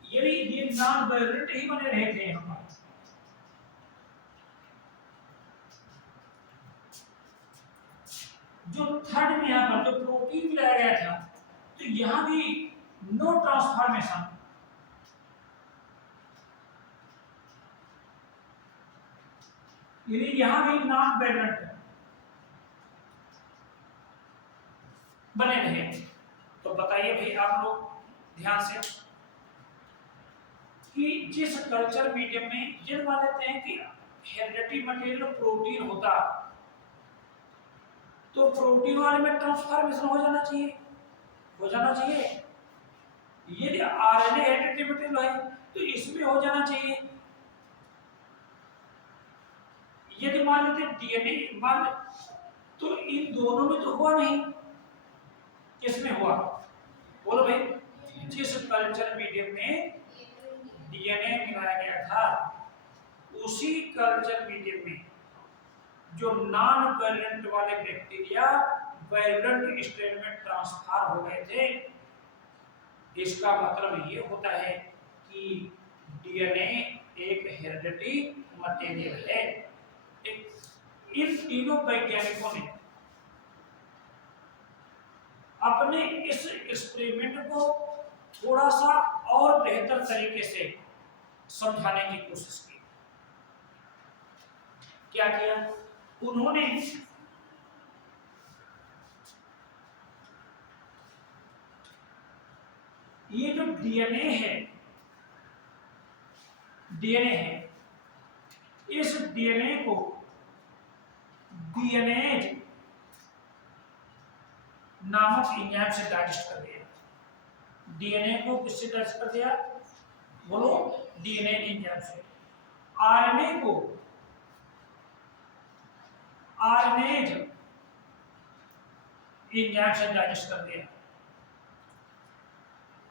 यानी ये नॉन वायलेंट ही बने रहे थे यहाँ पर। जो थर्ड में यहाँ पर जो प्रोटीन मिलाया गया था तो यहाँ भी नो ट्रांसफॉर्मेशन, यानी यहाँ भी नॉन वायलेंट बने रहे। तो बताइए भाई आप लोग ध्यान से कि जिस कल्चर मीडियम में ये मान लेते हैं कि हेरिडिटरी मटेरियल प्रोटीन होता तो प्रोटीन वाले में ट्रांसफॉर्मेशन हो जाना चाहिए। यदि आरएनए हेरिडिटरी मटेरियल है तो इसमें हो जाना चाहिए। यदि मान लेते डीएनए मान तो इन दोनों में तो हुआ नहीं, किसमें हुआ बोलो भाई? जिस कल्चर मीडियम में डीएनए मिलाया गया था उसी कल्चर मीडियम में जो नॉन वायलेंट वाले बैक्टीरिया वायलेंट स्ट्रेन में ट्रांसफर हो गए थे। इसका मतलब ये होता है कि डीएनए एक हेरिडिटरी मटेरियल है। इन तीनों वैज्ञानिकों ने अपने इस एक्सपेरिमेंट को थोड़ा सा और बेहतर तरीके से समझाने की कोशिश की। क्या किया उन्होंने? ये जो डीएनए है इस डीएनए को डीएनएज नामक एंजाइम से डाइजेस्ट कर दिया। डीएनए को किससे डाइजेस्ट कर दिया बोलो? डीएनए एंजाइम से। आरएनए को आरएनएज एंजाइम से डाइजेस्ट कर दिया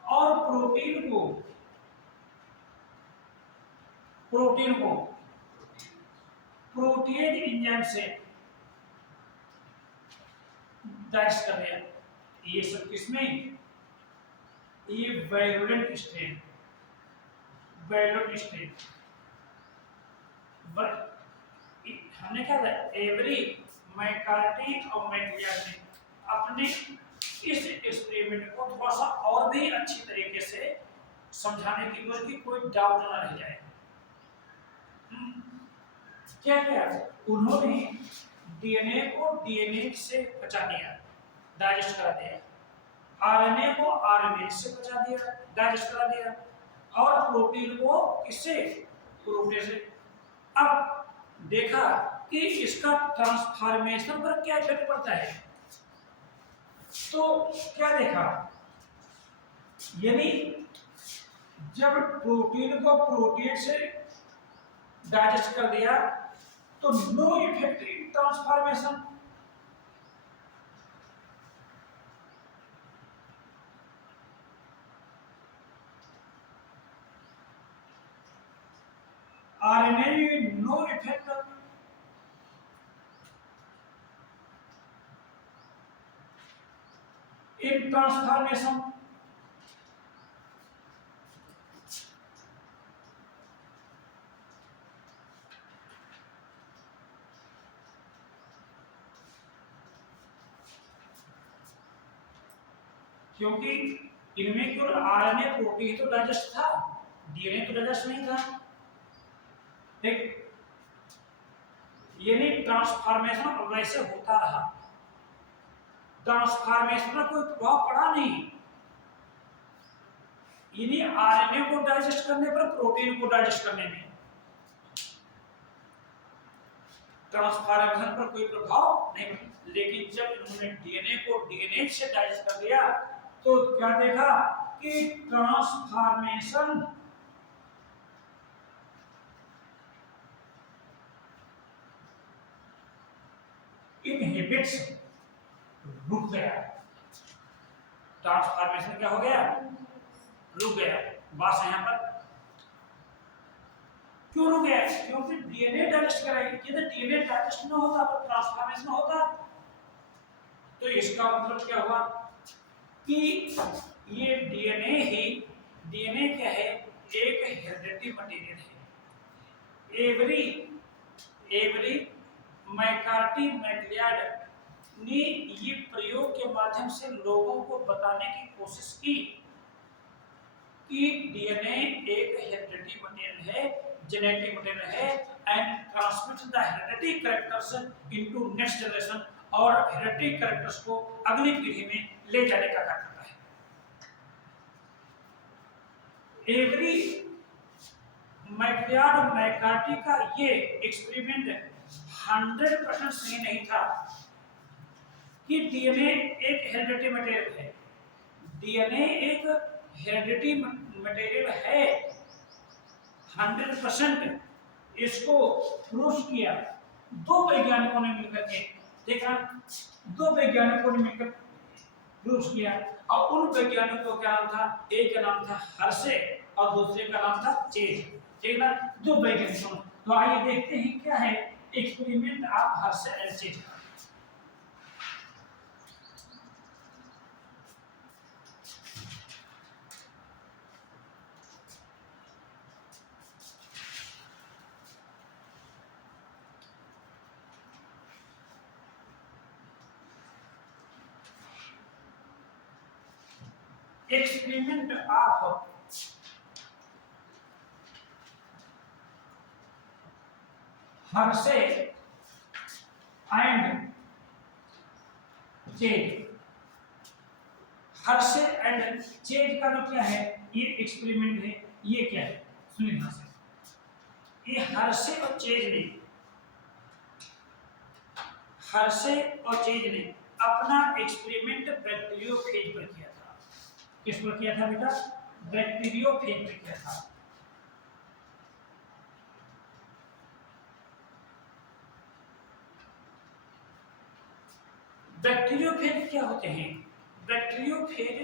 और प्रोटीन को प्रोटीएज एंजाइम से डाइजेस्ट कर दिया। ये सब किसमें? ये वायलेंट स्ट्रेन हमने क्या था एवरी मैकार्टी और मैटिया ने अपने इस एक्सपेरिमेंट को थोड़ा सा और भी अच्छी तरीके से समझाने की कोशिश की, कोई डाउट ना रह जाए। क्या किया उन्होंने? डीएनए को डीएनए से बचा दिया, डाइजेस्ट करा दिया। आरएनए को आरएनए से बचा दिया, डाइजेस्ट करा दिया और प्रोटीन को किससे? प्रोटीन से। अब देखा कि इसका ट्रांसफॉर्मेशन पर क्या इफेक्ट पड़ता है। तो क्या देखा, यानी जब प्रोटीन को प्रोटीन से डाइजेस्ट कर दिया तो no effect in transformation. RNA no effect in transformation. क्योंकि इनमें केवल आरएनए प्रोटीन तो डाइजेस्ट था, डीएनए तो डाइजेस्ट नहीं था। ठीक, यानी ट्रांसफॉर्मेशन वैसे होता रहा, ट्रांसफॉर्मेशन पर कोई प्रभाव पड़ा नहीं। यानी आरएनए को डाइजेस्ट करने पर प्रोटीन को डाइजेस्ट करने में ट्रांसफॉर्मेशन पर कोई प्रभाव नहीं पड़ा। लेकिन जब इन्होंने डीएनए को डीएनए से डाइजेस्ट कर दिया तो क्या देखा कि ट्रांसफॉर्मेशन इनहिबिट्स, रुक गया। ट्रांसफॉर्मेशन क्या हो गया, रुक गया। बात है यहाँ पर क्यों रुक गया, क्योंकि डीएनए डाइजेस्ट कराएगी। यदि डीएनए डाइजेस्ट न होता तो ट्रांसफॉर्मेशन होता। तो इसका मतलब क्या हुआ कि ये डीएनए क्या है, एक हेरिडिटरी मटेरियल है। एवरी मैकार्टी मैक्लियाड ने ये प्रयोग के माध्यम से लोगों को बताने की कोशिश की कि डीएनए एक हेरिडिटरी मटेरियल है, जेनेटिक मटेरियल है, and transmit the hereditary characters into next generation, और हेरिडिटरी कैरेक्टर्स को अगली पीढ़ी में ले जाने का कार्य करता है। एवरी मैक्लियाड मैकार्टी का ये एक्सपेरिमेंट 100% सही नहीं था कि डीएनए एक हेरिडिटरी मटेरियल है। डीएनए एक हेरिडिटरी मटेरियल है 100%, इसको प्रूव किया दो वैज्ञानिकों ने मिलकर के। देखा, दो वैज्ञानिकों ने मिलकर प्रूव किया, और उन वैज्ञानिकों का नाम था, एक का नाम था हर्शे और दूसरे का नाम था चेज। ठीक ना, दो वैज्ञानिकों। तो आइए देखते हैं क्या है experiment of Hershey and chase. Experiment of Hershey and chase. Hershey and chase का जो क्या है, ये एक्सपेरिमेंट है। ये क्या है, सुनिए ध्यान से। ये हर्शे और चेज ने अपना एक्सपेरिमेंट बैक्टीरियोफेज पर किया था। किस पर किया था बेटा, बैक्टीरियोफेज पर किया था। बैक्टीरियोफेज क्या होते हैं, बैक्टीरियोफेज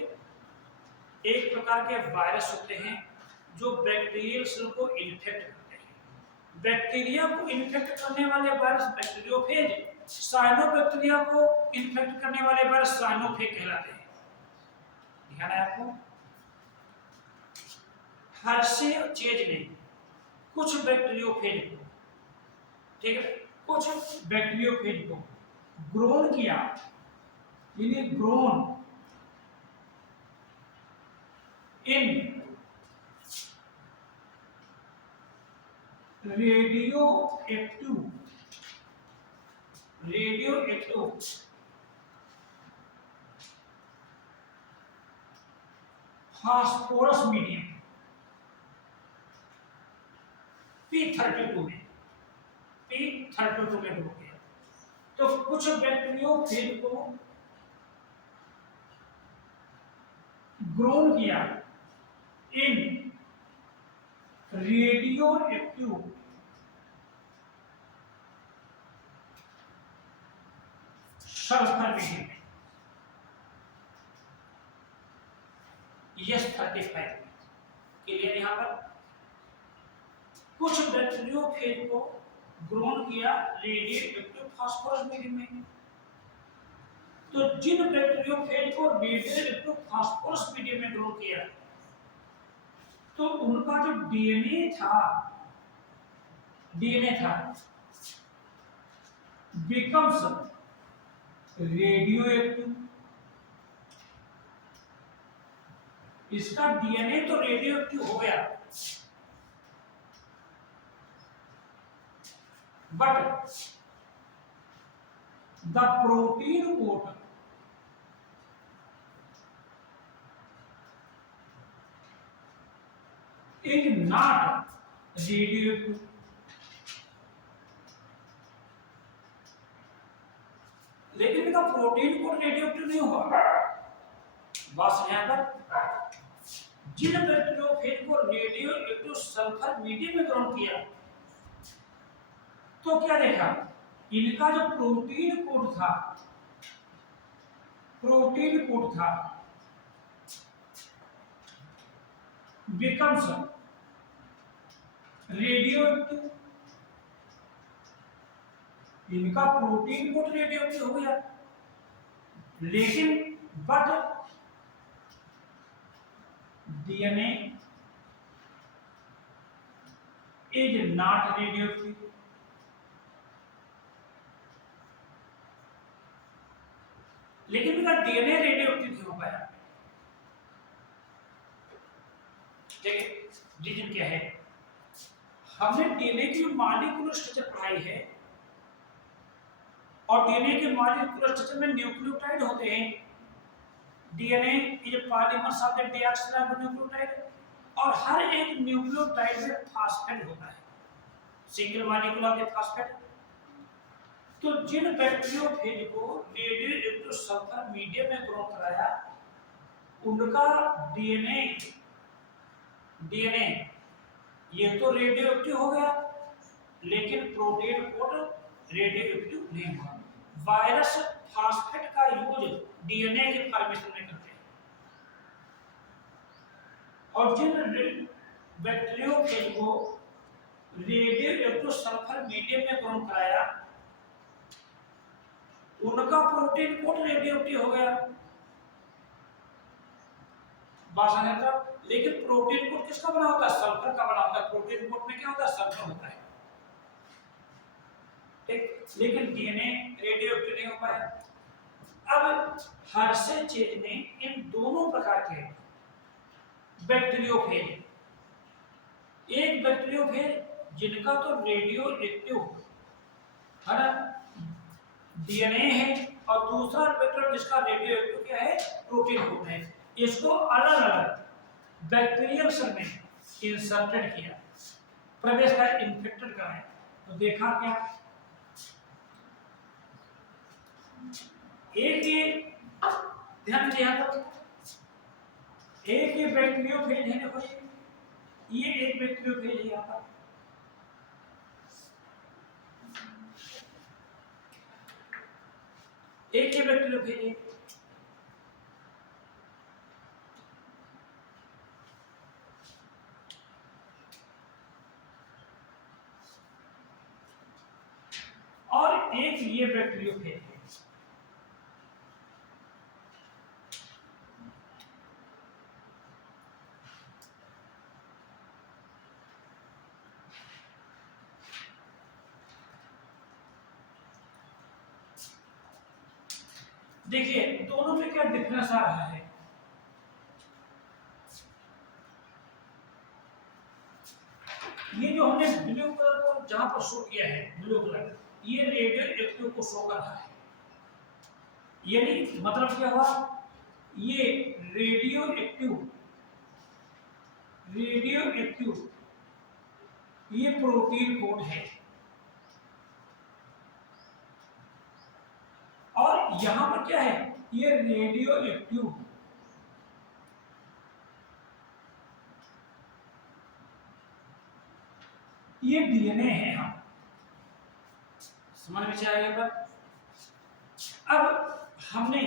एक प्रकार के वायरस होते हैं जो बैक्टीरियल सेल को इन्फेक्ट करते हैं। बैक्टीरिया को इन्फेक्ट करने वाले वायरस बैक्टीरियोफेज, साइनोबैक्टीरिया को इन्फेक्ट करने वाले वायरस साइनोफेज कहलाते हैं। ध्यान है आपको। हर्शे और चेज ने कुछ बैक्टीरियोफेज को, ठीक है, कुछ बैक्टीरियोफेज को ग्रोन किया, यानी grown in radioactive phosphorus medium P32 में, P32 में हो गया। तो कुछ बैक्टीरियोफेज को ग्रोन किया इन रेडियोएक्टिव सल्फर मीडियम में, S35 क्लियर। यहां पर कुछ बैक्टीरियोफेज को ग्रोन किया रेडियोएक्टिव फास्फोरस मीडियम में। तो जिन बैक्टीरियोफेज को रेडियोएक्टिव फास्फोरस मीडियम में ग्रो किया, तो उनका जो डीएनए था बिकम्स रेडियोएक्टिव। इसका डीएनए तो रेडियोएक्टिव हो गया, but the protein coat is not radioactive। लेकिन इनका प्रोटीन कोड रेडियोएक्टिव नहीं हुआ। बस यहाँ पर जिन बैक्टीरियोफेज को रेडियो एक्टिव सल्फर मीडियम में ग्रहण किया तो क्या देखा, इनका जो प्रोटीन कोड था बिकम्स रेडियो एक्टिव, इनका प्रोटीन कोड रेडियो एक्टिव हो गया, लेकिन but DNA is not radio active. लेकिन इनका डीएनए रेडियो एक्टिव नहीं हो पाया। देखिए रीजन क्या है, हमने डीएनए की मॉलिक्यूलर स्ट्रक्चर पढ़ाई है और डीएनए के मॉलिक्यूलर स्ट्रक्चर में न्यूक्लियोटाइड होते हैं। DNA is polymers of the deoxyribonucleotide और हर एक न्यूक्लियोटाइड में फॉस्फेट होता है, single molecule of the phosphate. तो जिन बैक्टीरियोफेज को रेडियो एक्टिव सल्फर मीडियम में ग्रो कराया उनका डीएनए ये तो रेडियो एक्टिव हो गया, लेकिन प्रोटीन कोड रेडियो एक्टिव नहीं हुआ। वायरस फॉस्फेट का यूज डीएनए के फॉर्मेशन में करते हैं और जिन बैक्टीरियोफेज को रेडियो एक्टिव सल्फर मीडियम में ग्रो कराया उनका प्रोटीन कोड रेडियो एक्टिव हो गया, लेकिन प्रोटीन कोड किसका बना होता है, सल्फर का बना होता है। प्रोटीन कोड में क्या होता है, सल्फर होता है, ठीक। लेकिन डीएनए रेडियो एक्टिव नहीं हो पाया। अब हर्षे ने इन दोनों प्रकार के बैक्टीरियोफेज, एक बैक्टीरियोफेज जिनका तो रेडियो एक्टिव है ना डीएनए है और दूसरा बैक्टीरिया जिसका रेडियो एक्टिव क्या है, प्रोटीन कोड है, इसको अलग अलग बैक्टीरियल सेल में इंसर्टेड किया, प्रवेश का इन्फेक्टेड कराया। तो देखा क्या, एक ही ध्यान दिया तो एक ही बैक्टीरियोफेज है, देखो ये एक बैक्टीरियोफेज है, यहाँ पर एक ही बैक्टीरियोफेज है। और एक ये बैक्टीरियोफेज है। देखिए दोनों में क्या डिफरेंस आ रहा है, ये जो हमने ब्लू कलर को जहां पर शो किया है, ब्लू कलर ये रेडियो एक्टिव को शो कर रहा है, यानी मतलब क्या हुआ, ये रेडियो एक्टिव ये प्रोटीन कोड है और यहां पर क्या है, ये रेडियो एक्टिव ये डीएनए है। हम समझ में आएगा पर अब हमने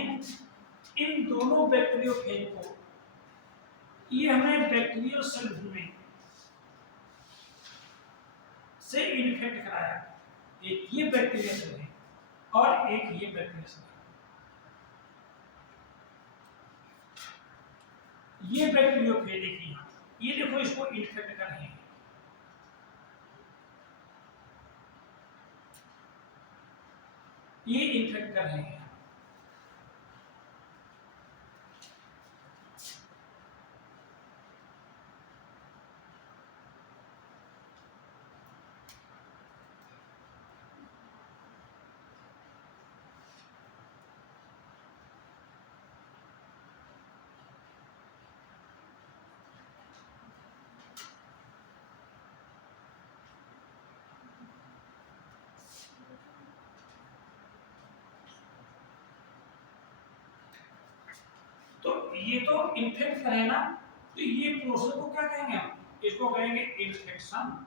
इन दोनों बैक्टीरियोफेज को ये हमें बैक्टीरियल सेल में से इन्फेक्ट कराया, एक ये बैक्टीरिया सेल है और एक ये बैक्टीरिया सेल है। ये बैक्टीरियोफेज देखिए, ये देखो इसको इन्फेक्ट कर रहे हैं, ये इन्फेक्ट कर रहे हैं। ये तो इन्फेक्ट करे ना, तो ये प्रोसेस को क्या कहेंगे हम? इसको कहेंगे इन्फेक्शन।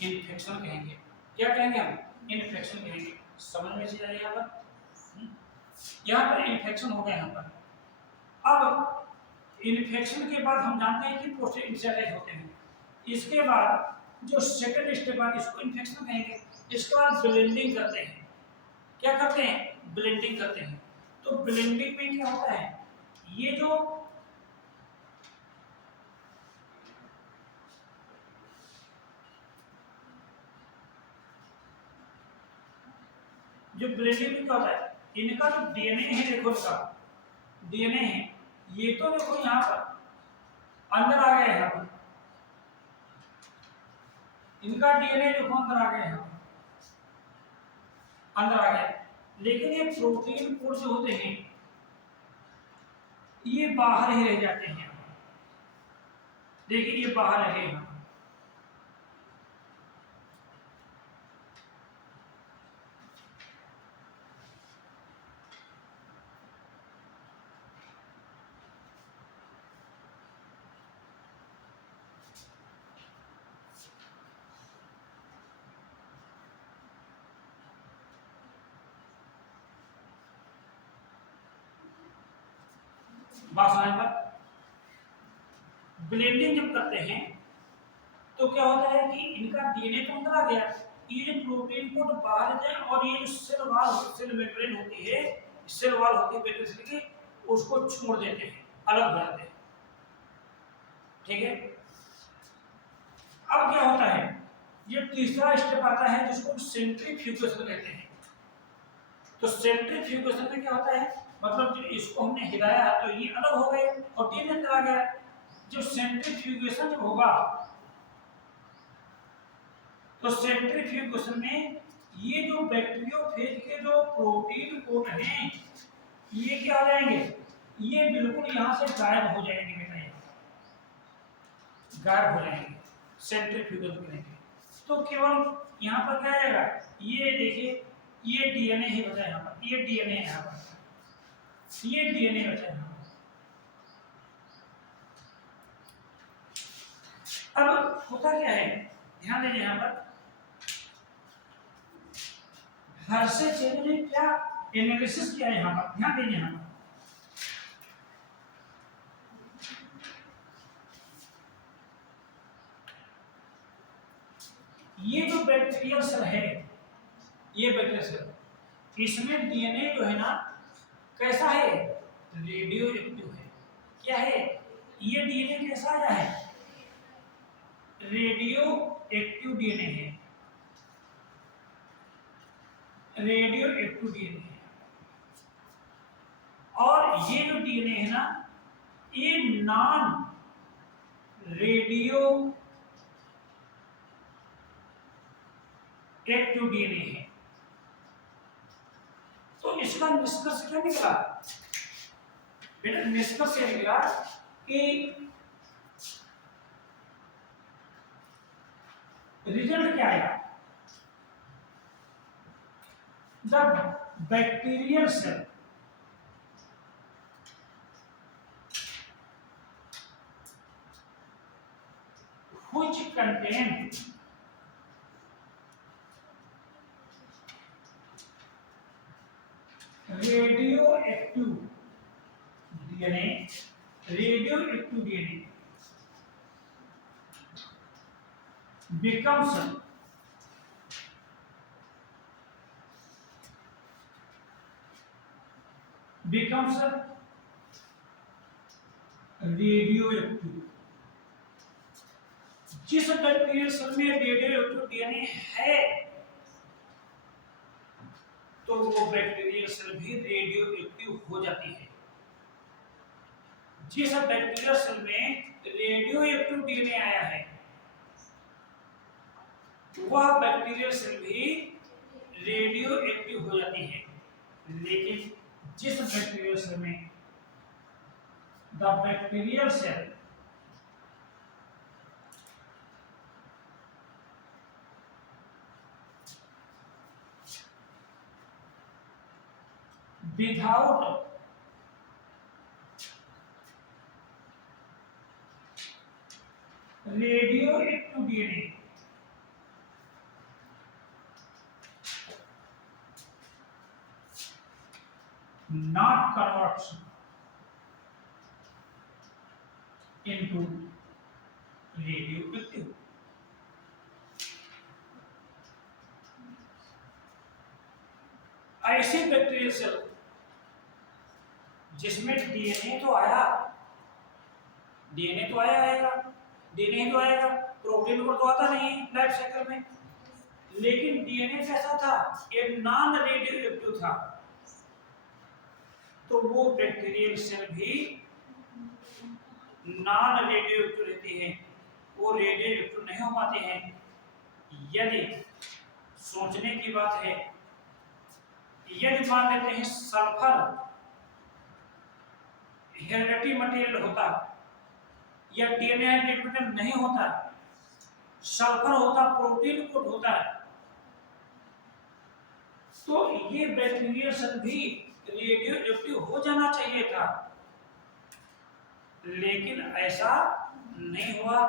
इन्फेक्शन कहेंगे। क्या कहेंगे हम? इन्फेक्शन कहेंगे। समझ में से आया यहाँ पर? यहाँ पर इन्फेक्शन हो गया यहाँ पर। अब इन्फेक्शन के बाद हम जानते हैं कि पोस्ट इंसेक्टाइज होते हैं। इसके बाद जो सेकंड स्टेप है इसको इन्फेक्शन कहेंगे। इसके बाद ब्लेंडिंग करते हैं। क्या करते हैं? ब्लेंडिंग करते हैं। तो ब्लेंडिंग में क्या होता है? ये जो ब्लेंडिंग में क्या होता है, इनका जो डीएनए है, देखो इसका डीएनए है, ये तो देखो यहाँ पर अंदर आ गया है। यहाँ पर इनका डीएनए देखो अंदर आ गया है, अंदर आ गया। लेकिन ये प्रोटीन कोड जो होते हैं ये बाहर ही रह जाते हैं। देखिए ये बाहर रहे हैं। बात समझ पर? ब्लेंडिंग जब करते हैं तो क्या होता है कि इनका डीएनए तो अंदर आ गया, ये जो प्रोटीन कोड बाहर जाए और ये सेल वॉल, सेल मेम्ब्रेन होती है, सेल वॉल होती है पेट सेल की, उसको छोड़ देते हैं, अलग हो जाते हैं। ठीक है। अब क्या होता है, ये तीसरा स्टेप आता है जिसको सेंट्रीफ्यूगेशन कहते हैं। तो सेंट्रीफ्यूगेशन में क्या होता है, मतलब जो इसको हमने हिलाया तो ये अलग हो गए और डीएनए अंदर आ गया। जो सेंट्रीफ्यूगेशन जब होगा तो सेंट्रीफ्यूगेशन में ये जो बैक्टीरियोफेज के जो प्रोटीन कोड हैं ये क्या हो जाएंगे, ये बिल्कुल यहाँ से गायब हो जाएंगे बेटा, गायब हो जाएंगे सेंट्रीफ्यूगल करेंगे। तो केवल यहाँ पर क्या आएगा, ये देखिए ये डीएनए ही बचा यहाँ पर, ये डीएनए यहाँ पर, ये डीएनए बचा यहाँ पर। अब होता क्या है, ध्यान दीजिए यहाँ पर हर्षे चेन ने क्या एनालिसिस किया है यहाँ पर, ध्यान दीजिए यहाँ पर। ये जो बैक्टीरियल सेल है, ये बैक्टीरियल सेल, इसमें डीएनए जो है ना कैसा है, रेडियो एक्टिव है। क्या है ये डीएनए, कैसा आया है, रेडियो एक्टिव डीएनए है, रेडियो एक्टिव डीएनए है। और ये जो डीएनए है ना ये नॉन रेडियो एक्टिव डीएनए है। तो इसका निष्कर्ष क्या निकला बेटा, निष्कर्ष ये निकला कि रिजल्ट क्या आया, the bacterial cell which contain radioactive DNA, radioactive DNA becomes radioactive। जिस बैक्टीरियल सेल में रेडियोएक्टिव डीएनए है तो वो बैक्टीरियल सेल भी रेडियोएक्टिव हो जाती है। जिस बैक्टीरियल सेल में रेडियोएक्टिव डीएनए आया है वह बैक्टीरियल सेल भी रेडियोएक्टिव हो जाती है। लेकिन जिस बैक्टीरियल सेल में the bacterial cell without radioactive DNA not converts into radioactive. ऐसे बैक्टीरियल सेल जिसमें डीएनए तो आया, डीएनए तो आएगा, डीएनए तो आएगा, प्रोटीन को तो आता नहीं लाइफ साइकिल में, लेकिन डीएनए कैसा था, ये नॉन रेडियो एक्टिव था। तो वो बैक्टीरियल सेल भी नॉन रेडियो एक्टिव रहती है, वो रेडियो एक्टिव नहीं हो पाते हैं। यदि सोचने की बात है, यदि मान लेते हैं सल्फर हेरिडिटरी मटेरियल होता या डीएनए हेरिडिटरी मटेरियल नहीं होता, सल्फर होता, प्रोटीन कोड होता है, तो ये बैक्टीरियल सेल भी रेडियो एक्टिव हो जाना चाहिए था, लेकिन ऐसा नहीं हुआ।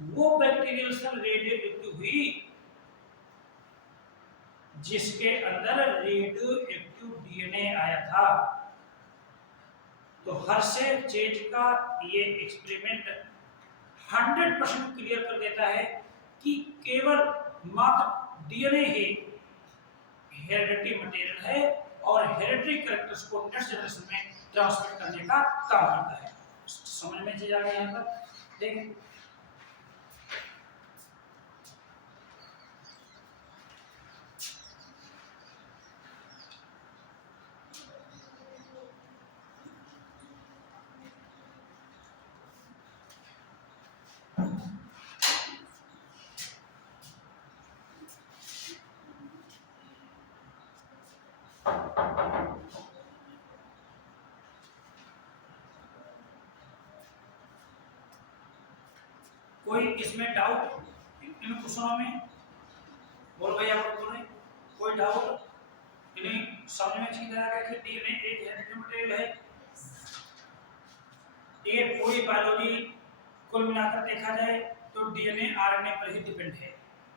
वो बैक्टीरियल सेल रेडियो एक्टिव हुई जिसके अंदर रेडियो एक्टिव डीएनए आया था। तो हर से चीज का ये एक्सपेरिमेंट 100% क्लियर कर देता है कि केवल मात्र डीएनए ही हेरिडिटरी मटेरियल है और हेरिडिटरी कैरेक्टर्स को नेक्स्ट जनरेशन में ट्रांसमिट करने का काम करता है। समझ में चीज आ गई यहाँ पर, देखें। कोई इसमें डाउट इन क्वेश्चनों में? बोलो भैया, बोलो, कोई डाउट? इन्हें समझ में चीज आ गया कि डीएनए एक हेरिडिटरी मटेरियल है। ये पूरी बायोलॉजी कुल मिलाकर देखा जाए तो डीएनए आरएनए पर ही डिपेंड है।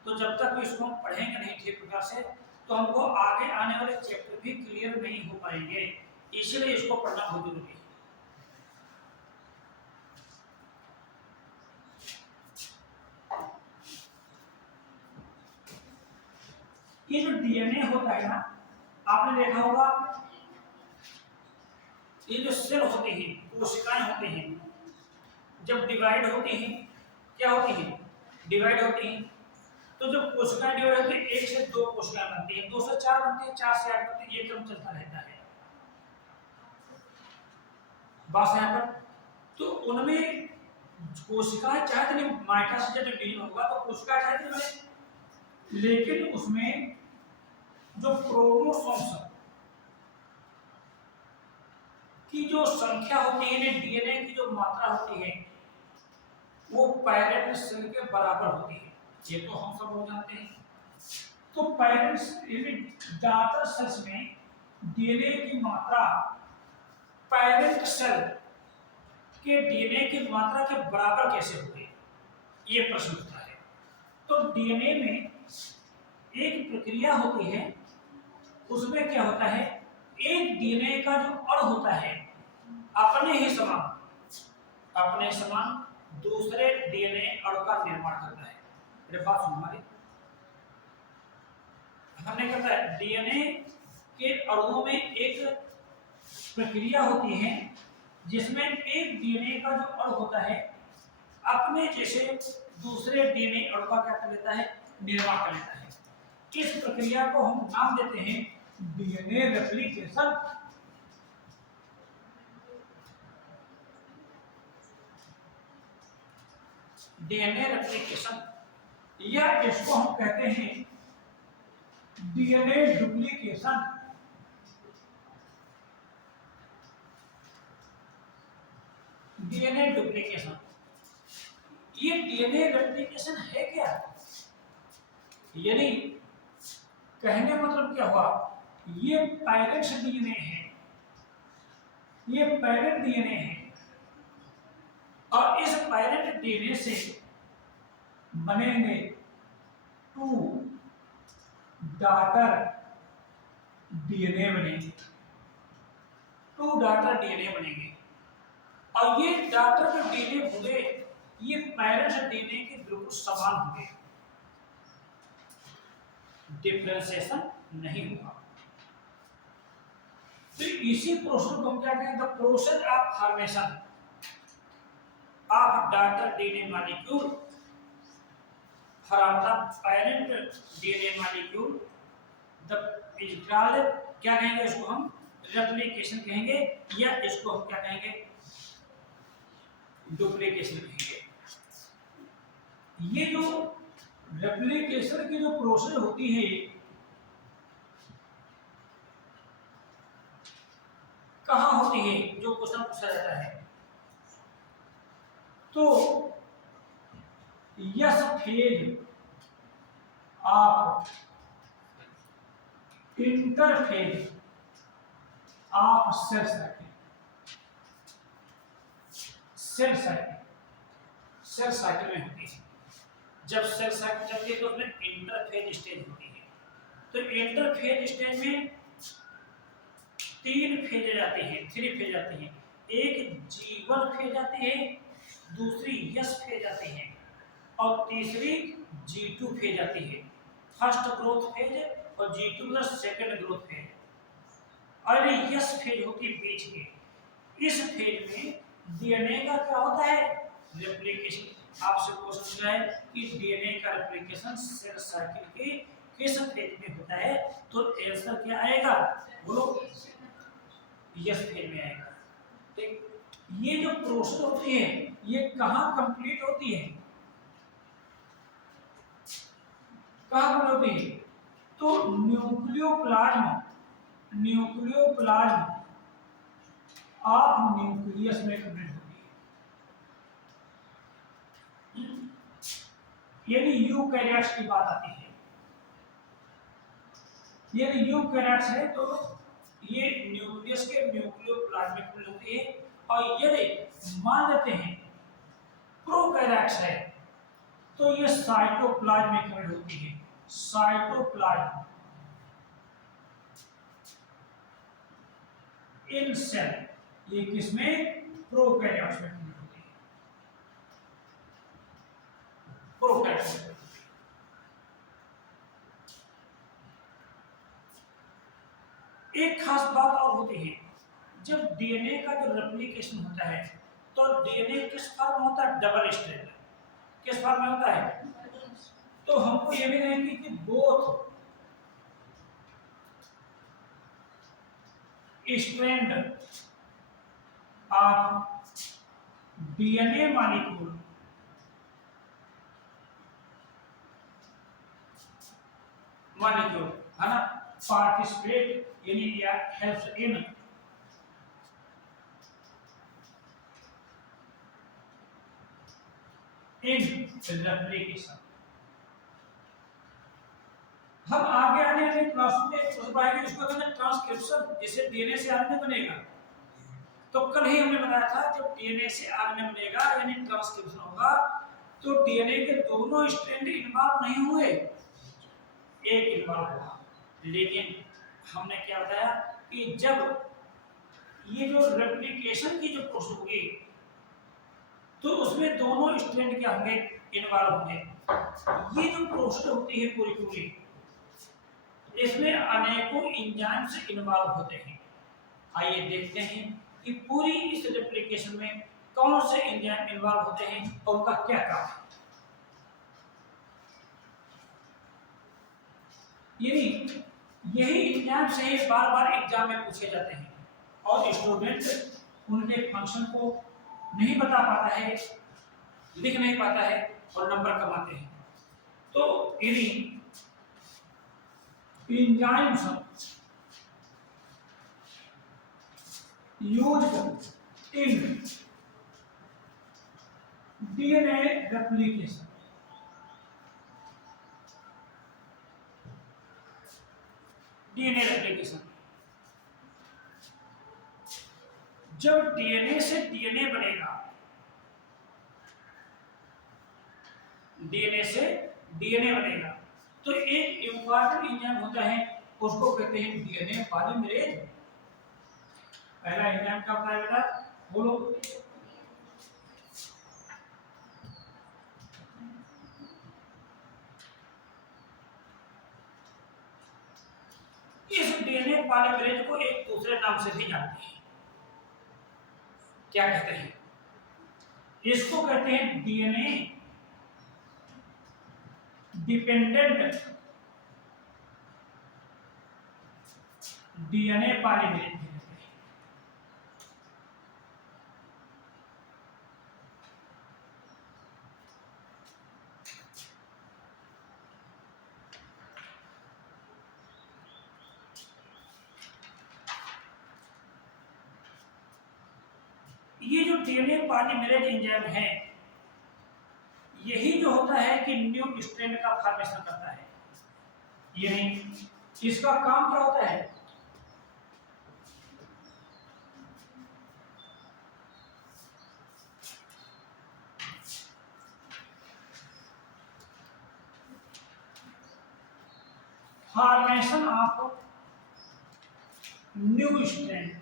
तो जब तक इसको पढ़ेंगे नहीं ठीक प्रकार से, तो हमको आगे आने वाले चैप्टर भी क्लियर नहीं हो पाएंगे, इसलिए इसको पढ़ना बहुत जरूरी है। ये जो डीएनए होता है ना, आपने देखा होगा, ये जो सेल होते हैं, कोशिकाएं होते हैं, जब डिवाइड होती हैं, क्या होती हैं? डिवाइड होती हैं। तो जब कोशिकाएं डिवाइड होती हैं, 1 से 2 कोशिकाएं बनती हैं, 2 से 4 बनती हैं, 4 से 8 बनती हैं, ये क्रम चलता रहता है। बस यहाँ पर तो उनमें कोशिकाएं चाहे तो माइटोसिस जब डिवीजन होगा तो कोशिकाएं चाहे तो बने, लेकिन उसमें जो क्रोमोसोम्स की जो संख्या होती है, डीएनए की जो मात्रा होती है, वो पेरेंट सेल के बराबर होती है। ये तो हम सब लोग जानते हैं। तो पेरेंट्स ज्यादातर सेल्स में डीएनए की मात्रा पेरेंट सेल के डीएनए की मात्रा के बराबर कैसे होगी, ये प्रश्न उठता है। तो डीएनए में एक प्रक्रिया होती है, उसमें क्या होता है, एक डीएनए का जो अणु होता है अपने समान दूसरे डीएनए अणु का निर्माण करता है। मेरे बात सुनो हमारी, हमने कहता है डीएनए के अणुओं में एक प्रक्रिया होती है जिसमें एक डीएनए का जो अणु होता है अपने जैसे दूसरे डीएनए अणु का क्या कर लेता है, निर्माण कर लेता है। इस प्रक्रिया को हम नाम देते हैं डीएनए रेप्लिकेशन। डीएनए रेप्लिकेशन, या इसको हम कहते हैं डीएनए डुप्लीकेशन। डीएनए डुप्लीकेशन, ये डीएनए रेप्लिकेशन है क्या? यानी कहने मतलब क्या हुआ, ये पेरेंट्स डीएनए है ये पेरेंट डीएनए है और इस पेरेंट डीएनए से बनेंगे 2 डॉटर डीएनए बनेंगे, 2 डॉटर डीएनए बनेंगे। और ये डॉटर जो डीएनए होंगे ये पेरेंट डीएनए के बिल्कुल समान होंगे, डिफरेंशिएशन नहीं होगा। तो इसी प्रोसेस को हम क्या कहेंगे, the process of formation of daughter DNA molecule from the parent DNA molecule the is called, क्या कहेंगे इसको हम, रेप्लिकेशन कहेंगे, या इसको हम क्या कहेंगे, डुप्लीकेशन कहेंगे। ये जो रेप्लिकेशन की जो प्रोसेस होती है कहाँ होती है, जो क्वेश्चन पूछा जाता है, तो S phase of interphase of cell cycle, cell cycle में होती है। जब सेल साइकिल चलती है तो उसमें इंटरफेज स्टेज होती है। तो इंटरफेज स्टेज में 3 फेज आती है, 3 फेज आती है। एक G1 फेज आती है, दूसरी S फेज आती है और तीसरी G2 फेज आती है। फर्स्ट ग्रोथ फेज और G2 का सेकंड ग्रोथ फेज। और S फेज होती है बीच में। इस फेज में डीएनए का क्या होता है, रेप्लिकेशन। आपसे क्वेश्चन है कि डीएनए का रेप्लिकेशन सेल साइकिल के किस फेज में होता है, तो आंसर क्या आएगा, बोलो, यस फेज में आएगा। ठीक, ये जो प्रोसेस होती है ये कहाँ कंप्लीट होती है, कहाँ कंप्लीट होती है, तो न्यूक्लियोप्लाज्म ऑफ न्यूक्लियस में कंप्लीट होती है। यदि यूकैरियोट्स की बात आती है, यदि यूकैरियोट्स है तो ये न्यूक्लियस के न्यूक्लियोप्लाज्म में होती है। और यदि मान लेते हैं प्रोकैरियोट्स है तो ये साइटोप्लाज्म में कन्वर्ट होती है, साइटोप्लाज्म इन सेल, ये किसमें, प्रोकैरियोट्स में कन्वर्ट होती है, प्रोकैरियोट्स में। एक खास बात और होती है, जब डीएनए का जो रेप्लिकेशन होता है तो डीएनए किस फॉर्म में होता है, डबल स्ट्रैंड, किस फॉर्म में होता है। तो हमको ये भी नहीं कि both strand of DNA molecule है ना, पार्टिसिपेट यानी या हेल्प्स इन रेप्लिकेशन। हम आगे आने वाले क्लास में एक पढ़ाएंगे, इसको कहते हैं ट्रांसक्रिप्शन, जिससे डीएनए से आरएनए बनेगा। तो कल ही हमने बताया था जब डीएनए से आरएनए बनेगा यानी ट्रांसक्रिप्शन होगा तो डीएनए के दोनों स्ट्रैंड इन्वॉल्व नहीं हुए, एक इन्वॉल्व हुआ। लेकिन हमने क्या बताया कि जब ये जो रेप्लिकेशन की जो प्रोसेस होगी तो उसमें दोनों स्ट्रैंड क्या होंगे, इन्वॉल्व होंगे। ये जो प्रोसेस होती है पूरी पूरी, इसमें अनेकों एंजाइम्स इन्वॉल्व होते हैं। आइए देखते हैं कि पूरी इस रेप्लिकेशन में कौन से एंजाइम इन्वॉल्व होते हैं और उनका क्या काम है। यही एग्जाम से बार बार एग्जाम में पूछे जाते हैं और स्टूडेंट उनके फंक्शन को नहीं बता पाता है, लिख नहीं पाता है और नंबर कमाते हैं। तो यदि enzymes used in DNA replication, जब डीएनए से डीएनए बनेगा, डीएनए से डीएनए बनेगा, तो एक इंपॉर्टेंट एंजाइम होता है, उसको कहते हैं डीएनए पॉलीमरेज। पहला एंजाइम क्या होता है बेटा, बोलो। इस डीएनए पॉलीमरेज को एक दूसरे नाम से भी जानते हैं, क्या कहते हैं, इसको कहते हैं डीएनए डिपेंडेंट डीएनए पॉलीमरेज। ये जो डीएनए पॉलीमरेज एंजाइम है, यही जो होता है कि न्यू स्ट्रैंड का फॉर्मेशन करता है, यानी इसका काम क्या होता है, फॉर्मेशन ऑफ न्यू स्ट्रैंड।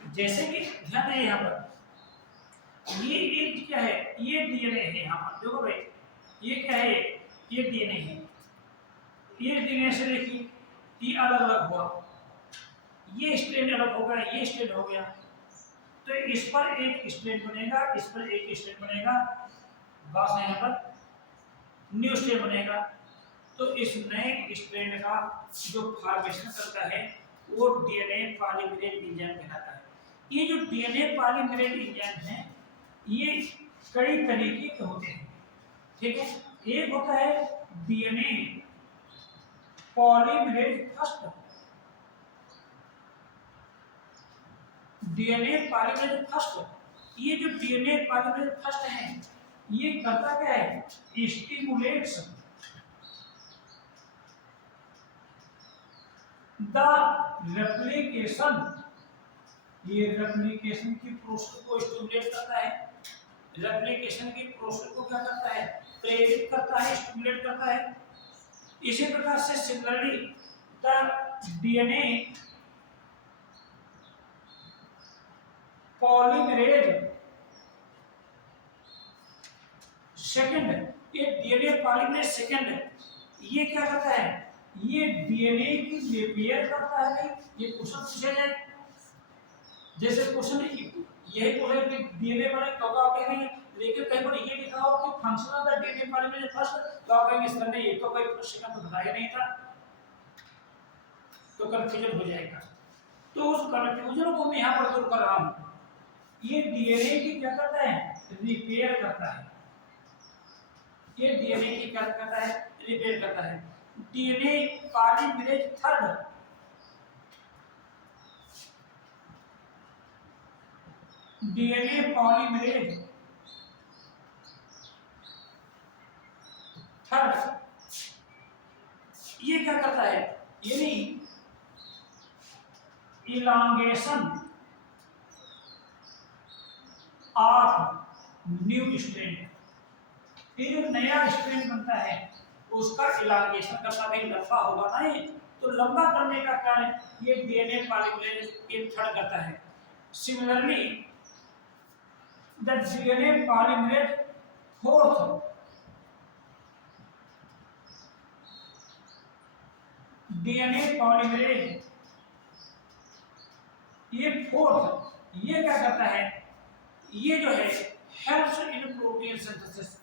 जैसे कि ध्यान दें यहाँ पर, ये एक क्या है, ये डीएनए है, यहाँ पर देखो भाई, ये क्या है, ये डीएनए है, ये डीएनए से देखिए ये अलग अलग हुआ, ये स्ट्रैंड अलग हो गया, ये स्ट्रैंड हो गया, तो इस पर एक स्ट्रैंड बनेगा, इस पर एक स्ट्रैंड बनेगा, बस यहाँ पर न्यू स्ट्रैंड बनेगा। तो इस नए स्ट्रैंड का जो फॉर्मेशन करता है वो डीएनए पॉलीमरेज एंजाइम कहलाता है। ये जो डीएनए पॉलीमरेज एंजाइम है, ये कई तरीके के होते हैं, ठीक है। एक होता है DNA polymerase first, DNA polymerase first. ये जो डीएनए पॉलीमरेज फर्स्ट है, ये करता क्या है, स्टिमुलेट्स द रेप्लिकेशन, ये रेप्लिकेशन की प्रोसेस को स्टिमुलेट करता है, रेप्लिकेशन की प्रोसेस को क्या करता है, प्रेरित करता है, स्टिमुलेट करता है। इसी प्रकार से similarly the DNA polymerase second, ये डीएनए पॉलीमरेज सेकंड, ये क्या करता है, ये डीएनए की रिपेयर करता है। ये क्वेश्चन पूछा जाए, जैसे क्वेश्चन यही बोले कि डीएनए बने तो आप कहेंगे, लेकिन कहीं पर ये लिखा हो कि function of the DNA polymerase first, तो आप कहेंगे सर ने ये तो कोई क्वेश्चन तो बताया नहीं था, तो कंफ्यूजन हो जाएगा। तो उस कंफ्यूजन को मैं यहाँ पर दूर कर रहा हूँ। ये डीएनए की क्या करता है, रिपेयर करता है, ये डीएनए की क्या करता है, रिपेयर करता है। DNA polymerase third, DNA polymerase third, ये क्या करता है, यानी इलांगेशन ऑफ न्यू स्ट्रैंड। ये जो नया स्ट्रैंड बनता है उसका इलांगेशन करता भाई, लंबा होगा ना ये, तो लंबा करने का कार्य ये डीएनए पॉलीमरेज ये थर्ड करता है। Similarly the DNA polymerase fourth, DNA polymerase ये फोर्थ, ये क्या करता है, ये जो है हेल्प्स इन प्रोटीन सिंथेसिस।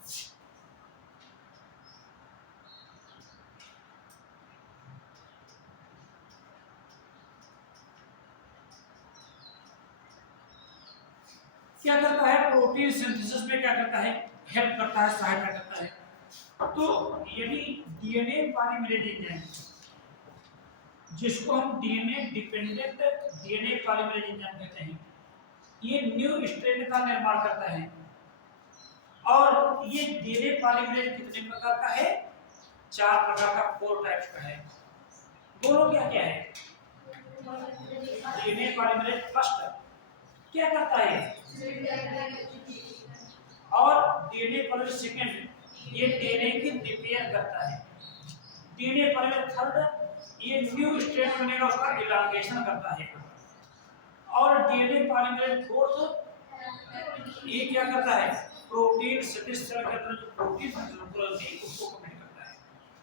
क्या करता है, प्रोटीन सिंथेसिस में क्या करता है, हेल्प करता है, सहायता करता है। तो यदि डीएनए पॉलीमरेज एंजाइम, जिसको हम DNA dependent DNA polymerase enzyme कहते हैं, ये न्यू स्ट्रैंड का निर्माण करता है। और ये डीएनए पॉलीमरेज कितने प्रकार का है, 4 प्रकार का, 4 टाइप्स का है। दोनों क्या क्या है, डीएनए पॉलीमरेज फर्स्ट क्या करता है, और डीएनए पॉलीमरेज सेकंड ये डीएनए की रिपेयर करता है। डीएनए पॉलीमरेज थर्ड ये न्यू स्ट्रैंड बनेगा उसका इलांगेशन करता है। और डीएनए पॉलीमरेज फोर्थ ये क्या करता है, प्रोटीन सेल के अंदर जो प्रोटीन अनुक्रम है उसको कमेंट करता है।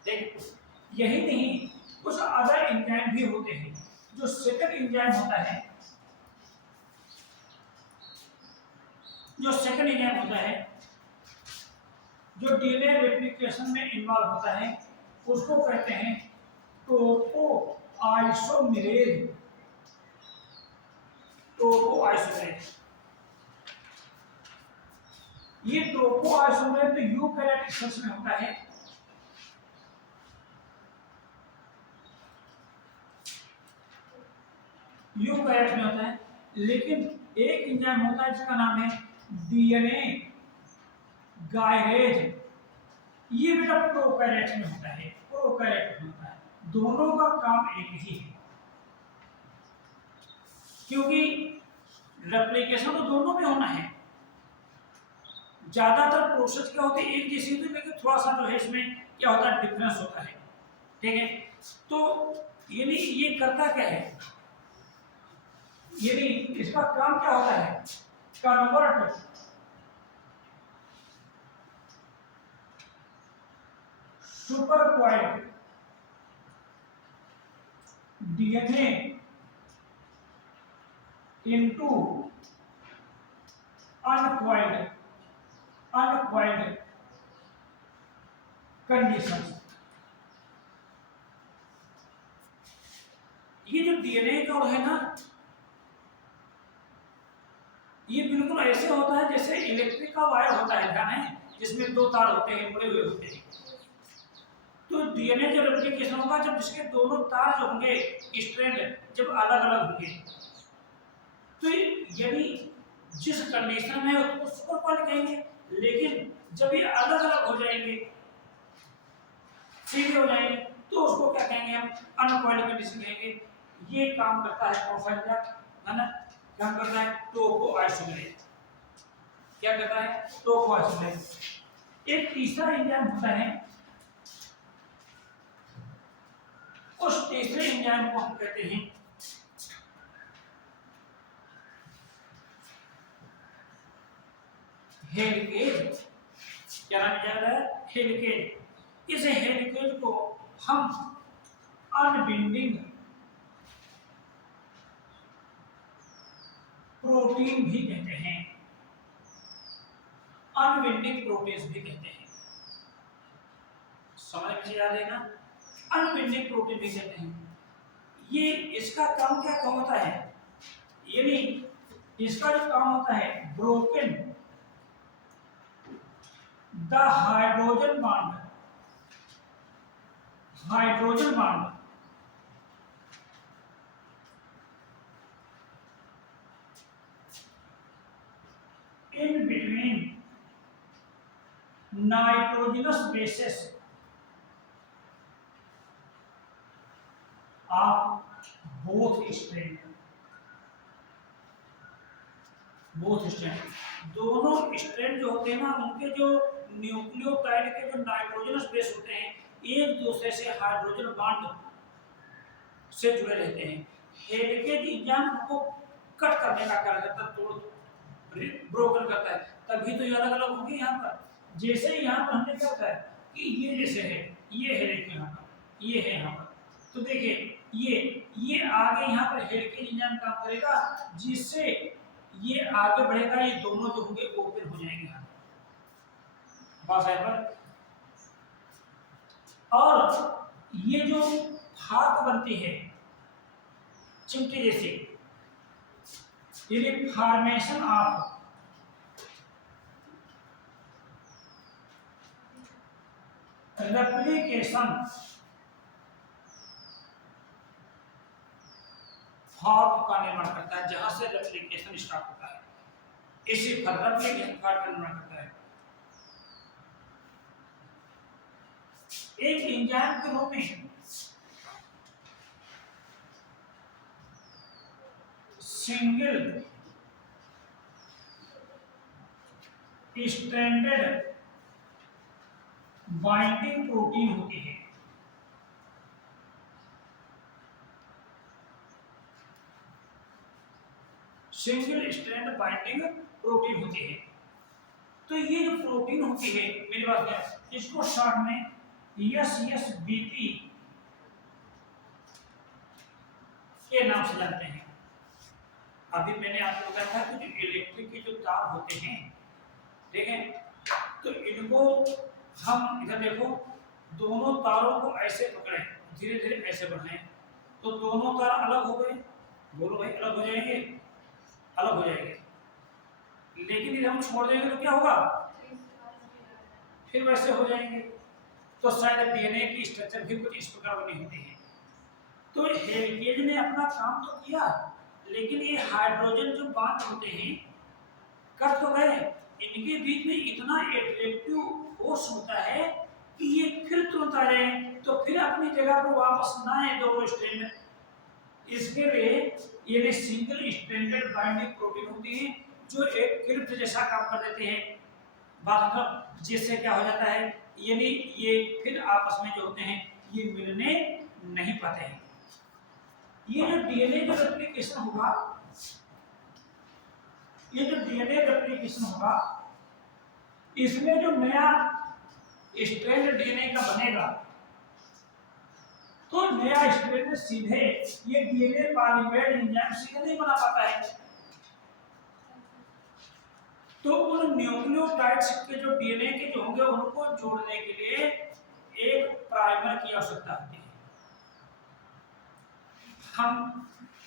देखिए यही नहीं कुछ अदर एंजाइम भी होते हैं। जो सेकंड एंजाइम होता है, जो सेकंड एंजाइम होता है जो डीएनए रेप्लिकेशन में इन्वॉल्व होता है उसको कहते हैं टोपो आइसोमेरेज। टोपो आइसोमेरेज ये टोपो आइसोमेरेज तो यूकैरियोटिक सेल्स में होता है। यूकैरियोट में होता है, लेकिन एक एंजाइम होता है जिसका नाम है डीएनए गायरेज। ये बेटा प्रोकैरियोट में होता है, प्रोकैरियोट में होता है। दोनों का काम एक ही है, क्योंकि रेप्लिकेशन तो दोनों में होना है। ज्यादातर प्रोसेस क्या होती है एक जैसी होती है, लेकिन थोड़ा सा जो है इसमें क्या होता है डिफरेंस होता है। ठीक है, तो यानी ये करता क्या है, यानी इसका काम क्या होता है, convert super coiled DNA into uncoiled conditions. ये जो डीएनए का है ना, ये बिल्कुल ऐसे होता है जैसे इलेक्ट्रिक का वायर होता है ध्यान है, जिसमें दो तार होते हैं, जुड़े हुए होते हैं। तो डीएनए जब रेप्लिकेशन होगा जब इसके दोनों तार जो होंगे स्ट्रैंड जब अलग अलग होंगे, तो यदि जिस कंडीशन में उसको सुपर क्वाइल्ड कहेंगे, लेकिन जब ये अलग अलग हो जाएंगे, सीधे हो जाएंगे, तो उसको क्या कहेंगे हम, अनक्वाइल्ड कंडीशन कहेंगे। ये काम करता है कौन सा एंजाइम, है ना, क्या करता है, टोपो आइसोमेरेज। क्या करता है, टोपो आइसोमेरेज। एक तीसरा एंजाइम होता है, उस तीसरे एंजाइम को हम कहते हैं हेलिकेज। क्या नाम जा रहा है, हेलिकेज। इस हेलिकेज को हम अनबिंडिंग प्रोटीन भी कहते हैं, अनबिंडिंग प्रोटीन्स भी कहते हैं। समझ में आ रही ना, अनबिंडिंग प्रोटीन भी कहते हैं। ये इसका काम क्या होता है, यानी इसका जो काम होता है broken the hydrogen bond in between nitrogenous bases of both strand। दोनों स्ट्रैंड जो होते हैं ना, उनके जो न्यूक्लियोटाइड के जो नाइट्रोजनस बेस होते हैं एक दूसरे से हाइड्रोजन बॉन्ड से जुड़े रहते हैं। हेलिकेज एंजाइम को कट करने का कार्य करता है, तोड़ ब्रोकन करता है, तभी तो ये अलग अलग होंगे। यहाँ पर जैसे ही यहाँ पर हमने क्या होता है कि ये जैसे है, ये है देखिए यहाँ पर, ये है यहाँ पर, तो देखिए ये आगे यहाँ पर हेलिकेज एंजाइम काम करेगा, जिससे ये आगे बढ़ेगा, ये दोनों जो होंगे ओपन हो जाएंगे यहाँ बस है पर। और ये जो भाग बनती है चिमटी जैसी, ये फॉर्मेशन ऑफ रेप्लिकेशन फॉर्म का निर्माण करता है, जहां से रेप्लिकेशन स्टार्ट होता है, इसी रेप्लिकेशन फॉर्म का निर्माण करता है। एक एंजाइम के रूप में सिंगल स्ट्रैंडेड बाइंडिंग प्रोटीन होती है। सिंगल स्ट्रैंड बाइंडिंग प्रोटीन होती है। तो ये जो प्रोटीन होती है मेरी बात है, इसको शॉर्ट में SSBP के नाम से जानते हैं। अभी मैंने आपको बताया था कि जो इलेक्ट्रिक के जो तार होते हैं, देखें, तो इनको हम इधर देखो, दोनों तारों को ऐसे पकड़ें, धीरे धीरे ऐसे बढ़ाएं, तो दोनों तार अलग हो गए। बोलो भाई, अलग हो जाएंगे, अलग हो जाएंगे। लेकिन इधर हम छोड़ देंगे तो क्या होगा, फिर वैसे हो जाएंगे। तो शायद डीएनए की स्ट्रक्चर भी कुछ इस प्रकार बनी होती है। तो हेलिकेज ने अपना काम तो किया, लेकिन ये हाइड्रोजन जो बांड होते हैं कर तो गए, इनके बीच में इतना एट्रैक्टिव फोर्स होता है कि ये फिर तुरंत आ जाए, तो फिर अपनी जगह पर वापस ना आए दोनों स्ट्रैंड। इसके लिए ये सिंगल स्ट्रैंडेड बाइंडिंग प्रोटीन होती है जो एक क्रिप्ट जैसा काम कर देते हैं। बात मतलब जिससे क्या हो जाता है, यानी ये फिर आपस में जो होते हैं ये मिलने नहीं पाते हैं। ये जो डीएनए का रेप्लिकेशन होगा, ये जो डीएनए रेप्लिकेशन होगा, इसमें जो नया स्ट्रैंड डीएनए का बनेगा, तो नया स्ट्रैंड सीधे ये डीएनए पॉलीमेरेज एंजाइम सीधे नहीं बना पाता है। तो उन न्यूक्लियोटाइड्स के जो डीएनए के जो होंगे उनको जोड़ने के लिए एक प्राइमर की आवश्यकता होती है। हम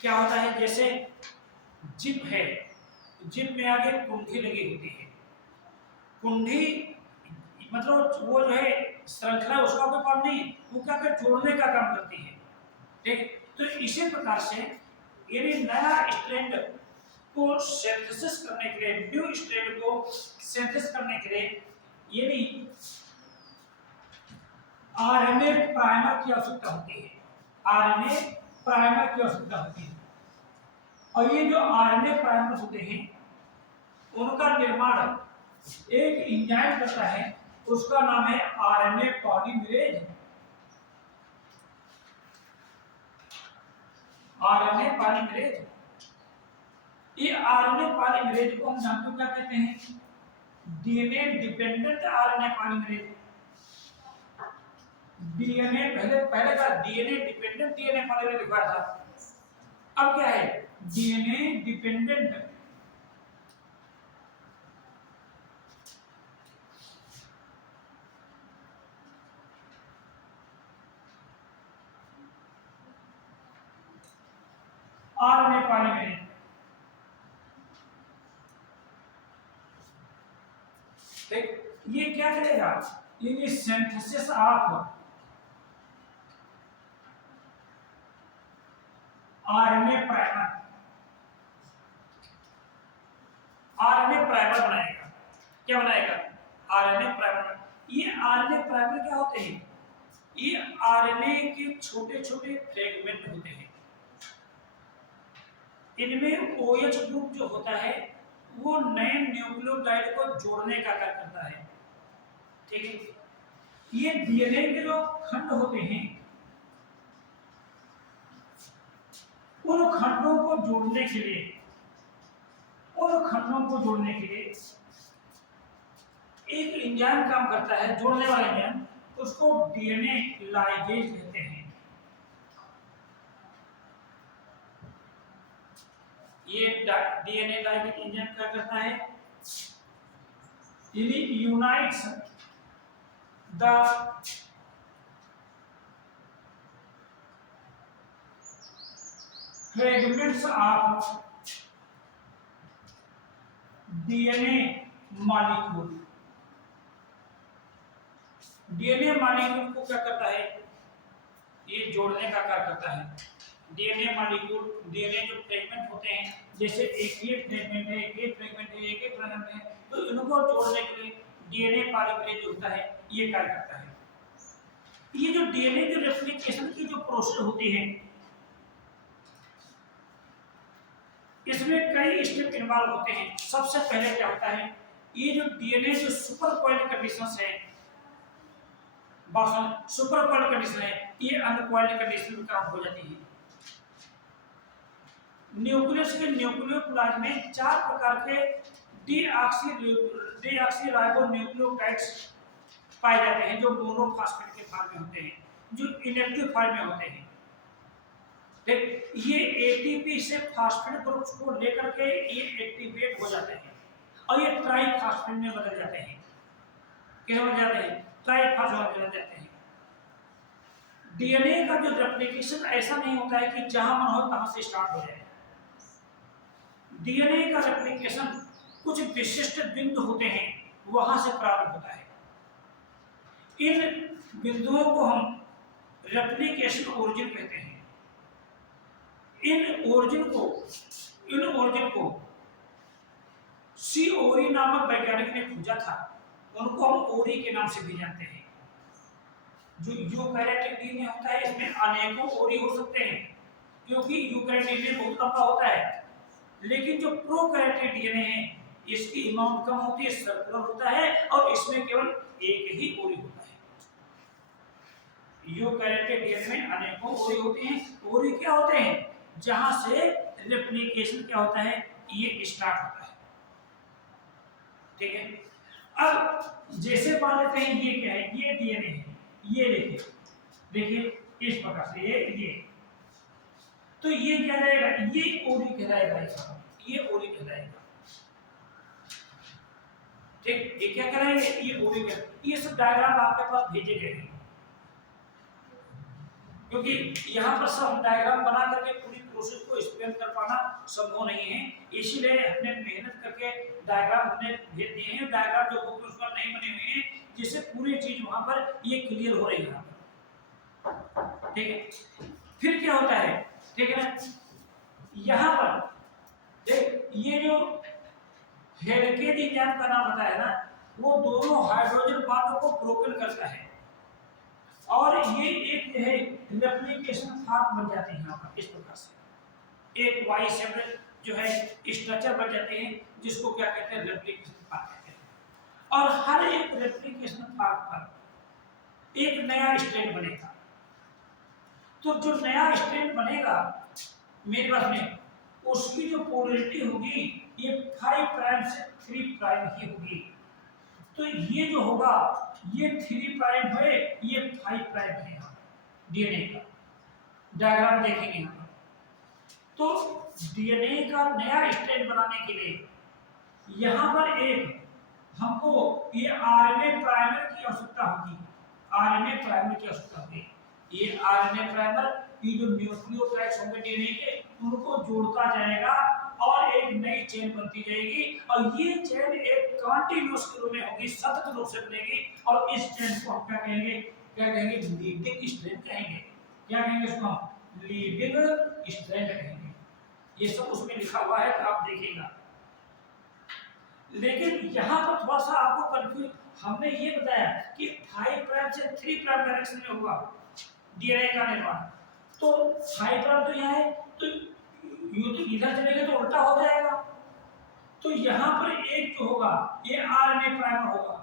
क्या होता है, जैसे जिप है, जिप में आगे कुंडी लगी होती है। कुंडी मतलब वो जो है श्रृंखला, उसका कोई पार्ट नहीं, वो क्या कर जोड़ने का काम करती है। ठीक, तो इसी प्रकार से यदि नया स्ट्रैंड को सिंथेसिस करने के लिए, न्यू स्ट्रैंड को सिंथेसिस करने के लिए यदि आरएनए प्राइमर की आवश्यकता होती है, आरएनए प्राइमर की आवश्यकता होती है। और ये जो आरएनए प्राइमर होते हैं उनका निर्माण एक एंजाइम करता है, उसका नाम है आरएनए पॉलीमरेज। आरएनए पॉलीमरेज, ये आरएनए पॉलीमरेज को हम जानते हैं क्या कहते हैं, DNA dependent RNA polymerase. DNA पहले का डीएनए डिपेंडेंट डीएनए पॉलीमरेज लिखा था, अब क्या है डीएनए डिपेंडेंट आरएनए पॉलीमरेज। ठीक, ये क्या करेगा, ये synthesis of RNA primer, RNA primer बनाएगा। क्या बनाएगा, आरएनए प्राइमर। ये आरएनए प्राइमर क्या होते हैं, ये आरएनए के छोटे छोटे फ्रेगमेंट होते हैं। इनमें OH ग्रुप जो होता है वो नए न्यूक्लियोटाइड को जोड़ने का कार्य करता है। ठीक है, ये डीएनए के जो खंड होते हैं उन खंडों को जोड़ने के लिए, उन खंडों को जोड़ने के लिए एक एंजाइम काम करता है, जोड़ने वाला एंजाइम, उसको डीएनए लाइगेज कहते हैं। ये डीएनए लाइगेज एंजाइम क्या करता है, it unites the fragments of DNA molecule। DNA molecule को क्या करता है, ये जोड़ने का कार्य करता है। डीएनए मॉलिक्यूल, डीएनए जो फ्रेगमेंट होते हैं, जैसे एक फ्रेगमेंट है, एक फ्रेगमेंट है, एक फ्रेगमेंट है, तो इनको जोड़ने के लिए डीएनए पॉलीमरेज जो होता है ये कार्य करता है। ये जो डीएनए के रेप्लिकेशन की जो प्रोसेस होती है, इसमें कई स्टेप इन्वॉल्व होते हैं। सबसे पहले क्या होता है, ये जो डीएनए जो सुपर कॉइल्ड कंडीशंस है, सुपर कॉइल्ड कंडीशन है, ये अनकॉइल्ड कंडीशन में कन्वर्ट हो जाती है। न्यूक्लियस के न्यूक्लियोप्लाज्म में 4 प्रकार के डीऑक्सीराइबोन्यूक्लियोटाइड्स पाए जाते हैं, जो मोनोफॉस्फेट के फॉर्म में होते हैं, जो इनएक्टिव फॉर्म में होते हैं। ये एटीपी से फॉस्फेट ग्रुप्स को लेकर के ये एक्टिवेट हो जाते हैं और ये ट्राइफॉस्फेट में बदल जाते हैं। क्या बदल जाते हैं? ट्राइफॉस्फेट बदल जाते हैं। डीएनए का जो रेप्लिकेशन ऐसा नहीं होता है कि जहां मन हो तहां से स्टार्ट हो जाए। डीएनए का रेप्लिकेशन कुछ विशिष्ट बिंदु होते हैं, वहां से प्रारंभ होता है। इन बिंदुओं को हम रेप्लिकेशन ओरिजिन कहते हैं। इन ओरिजिन को सी ओरी नामक वैज्ञानिक ने खोजा था। उनको हम ओरी के नाम से भी जानते हैं। जो यूकैरियोटिक डीएनए होता है, इसमें अनेकों ओरी हो सकते हैं, क्योंकि यूकैरियोटिक डीएनए बहुत लंबा होता है। लेकिन जो प्रोकैरियोटिक डीएनए है, इसकी अमाउंट कम होती है, सर्कुलर होता है और इसमें केवल एक ही ओरी होता है। यूकैरियोटिक डीएनए में अनेकों ओरी होती हैं। ओरी क्या होते हैं? जहां से रेप्लिकेशन क्या होता है, ये स्टार्ट होता है। ठीक है। अब जैसे मान लेते हैं ये क्या है, ये डीएनए है, ये देखिए इस प्रकार से ये तो ये क्या रहेगा, ये ओरी कहलाएगा, ये ओरी कहलाएगा। ठीक, ये क्या करेंगे, ये ओरी का ये सब डायग्राम आपके पास भेजे गए हैं, क्योंकि यहाँ पर सब डायग्राम बना करके पूरी प्रोसेस को एक्सप्लेन कर पाना संभव नहीं है, इसीलिए हमने मेहनत करके डायग्राम हमने भेज दिए हैं। डायग्राम जो बुक उस पर नहीं बने हुए हैं, जिससे पूरी चीज वहां पर ये क्लियर हो रही है। ठीक है। फिर क्या होता है, ठीक है ना, यहाँ पर ये जो हेलिकेज एंजाइम का नाम बताया ना, वो दोनों हाइड्रोजन बॉन्ड को ब्रोकन करता है और ये एक जो है रेप्लिकेशन फॉर्म बन जाती है। यहाँ पर इस प्रकार से एक वाई शेप्ड जो है स्ट्रक्चर बन जाते हैं, जिसको क्या कहते हैं, रेप्लिकेशन फॉर्म कहते हैं। और हर एक रेप्लिकेशन फॉर्म पर एक नया स्ट्रैंड बनेगा। तो जो नया स्ट्रैंड बनेगा मेरे पास में, उसकी जो पोलैरिटी होगी ये 5 प्राइम से 3 प्राइम ही होगी। तो ये जो होगा ये 3 प्राइम है, ये 5 प्राइम है। डीएनए का डायग्राम देखेंगे यहाँ पर। तो डीएनए का नया स्ट्रैंड बनाने के लिए यहाँ पर एक हमको ये आरएनए प्राइमर की आवश्यकता होगी। आरएनए प्राइमर की आवश्यकता होगी। ये आरएनए प्राइमर ये जो न्यूक्लियोटाइड्स होंगे डीएनए के, उनको जोड़ता जाएगा और एक नई चेन बनती जाएगी और ये चेन एक कंटीन्यूअस रूप में होगी, सतत रूप से बनेगी। और इस चेन को हम क्या कहेंगे, लीडिंग स्ट्रैंड कहेंगे। क्या कहेंगे इसको? लीडिंग स्ट्रैंड कहेंगे। ये सब उसमें लिखा हुआ है, तो आप देखिएगा। लेकिन यहाँ पर थोड़ा सा आपको कंफ्यूज, हमने ये बताया कि 5 प्राइम से 3 प्राइम डायरेक्शन में होगा डीएनए का निर्माण। तो 5 प्राइम तो यहाँ है, तो यूं तो इधर चलेगा तो उल्टा हो जाएगा। तो यहाँ पर एक जो होगा ये आरएनए प्राइमर होगा।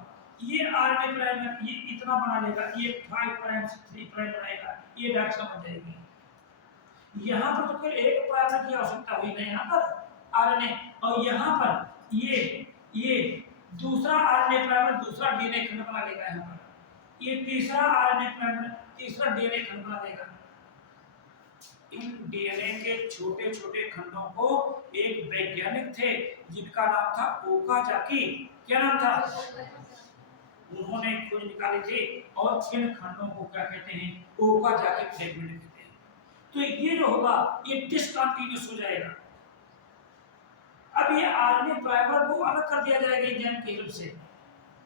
ये आरएनए प्राइमर ये इतना बना लेगा, ये 5 प्राइम से 3 प्राइम बनाएगा, ये डायरेक्शन बन जाएगी। यहाँ पर तो केवल एक प्राइमर की आवश्यकता हुई ना, यहाँ पर आरएनए, और यहाँ पर ये दूसरा आरएनए प्राइमर दूसरा डीएनए खंड बना लेगा। यहाँ पर ये तीसरा आरएनए प्राइमर तीसरा डीएनए खंड बना देगा। इन डीएनए के छोटे छोटे खंडों को एक वैज्ञानिक थे जिनका नाम था ओकाजाकी। क्या नाम था? उन्होंने खोज निकाली थी और इन खंडों को क्या कहते हैं, ओकाजाकी फ्रेगमेंट कहते हैं। तो ये जो होगा ये डिसकंटीन्यूअस हो जाएगा। अब ये आरएनए प्राइमर को अलग कर दिया जाएगा एंजाइम की हेल्प से।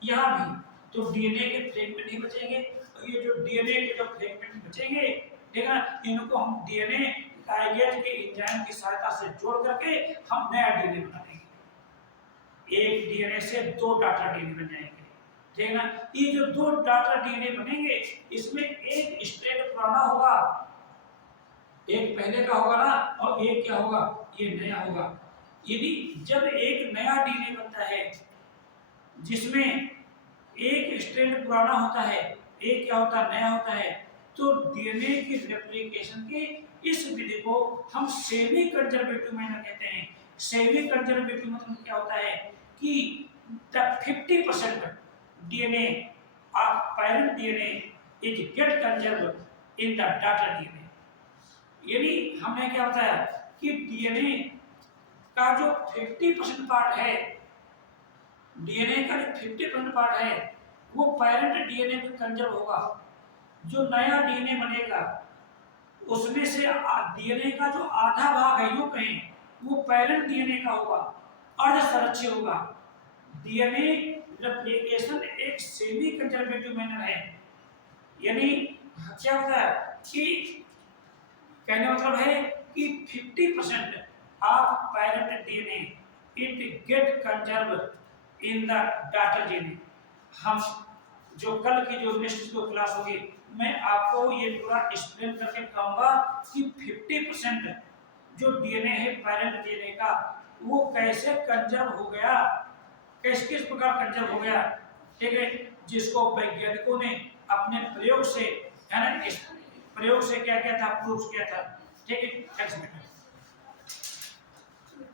यहाँ भी तो डीएनए के फ्रेगमेंट ही बचेंगे, और ये जो डीएनए के जो फ्रेगमेंट बचेंगे, ठीक है, इनको हम डीएनए लाइगेज के एंजाइम की सहायता से जोड़ करके हम नया डीएनए बना देंगे। एक डीएनए से 2 डाटा डीएनए बन जाएंगे, ठीक है ना। ये जो 2 डाटा डीएनए बनेंगे, इसमें एक स्ट्रैंड पुराना होगा, एक पहले का होगा ना, और एक क्या होगा, ये नया होगा। यदि जब एक नया डीएनए बनता है जिसमें एक स्ट्रैंड पुराना होता है, एक क्या होता है, नया होता है, तो डीएनए की रेप्लिकेशन की इस विधि को हम सेमी कंजर्वेटिव मैनर कहते हैं। सेमी कंजर्वेटिव मतलब क्या होता है कि the 50% DNA of parent DNA is get conserved in the daughter DNA. यानी हमने क्या बताया कि डीएनए का जो 50% पार्ट है, डीएनए का जो 50% पार्ट है वो पेरेंट डीएनए में कंजर्व होगा। जो नया डीएनए बनेगा उसमें से डीएनए का जो आधा भाग है, यूं कहें, वो पेरेंट डीएनए का होगा, अर्ध संरक्षित होगा। डीएनए रेप्लिकेशन एक सेमी कंजर्वेटिव मैनर है। यानी क्या होता है कि कहने मतलब है कि 50% of parent DNA it get conserved in the daughter DNA. हम जो कल की जो नेक्स्ट जो क्लास होगी, मैं आपको ये पूरा एक्सप्लेन करके कहूंगा कि 50% जो डीएनए है पेरेंट डीएनए का, वो कैसे कंजर्व हो गया, किस प्रकार कंजर्व हो गया, ठीक है, जिसको वैज्ञानिकों ने अपने प्रयोग से, है ना, इस प्रयोग से क्या किया था, प्रूफ किया था। ठीक है, नेक्स्ट बेटा।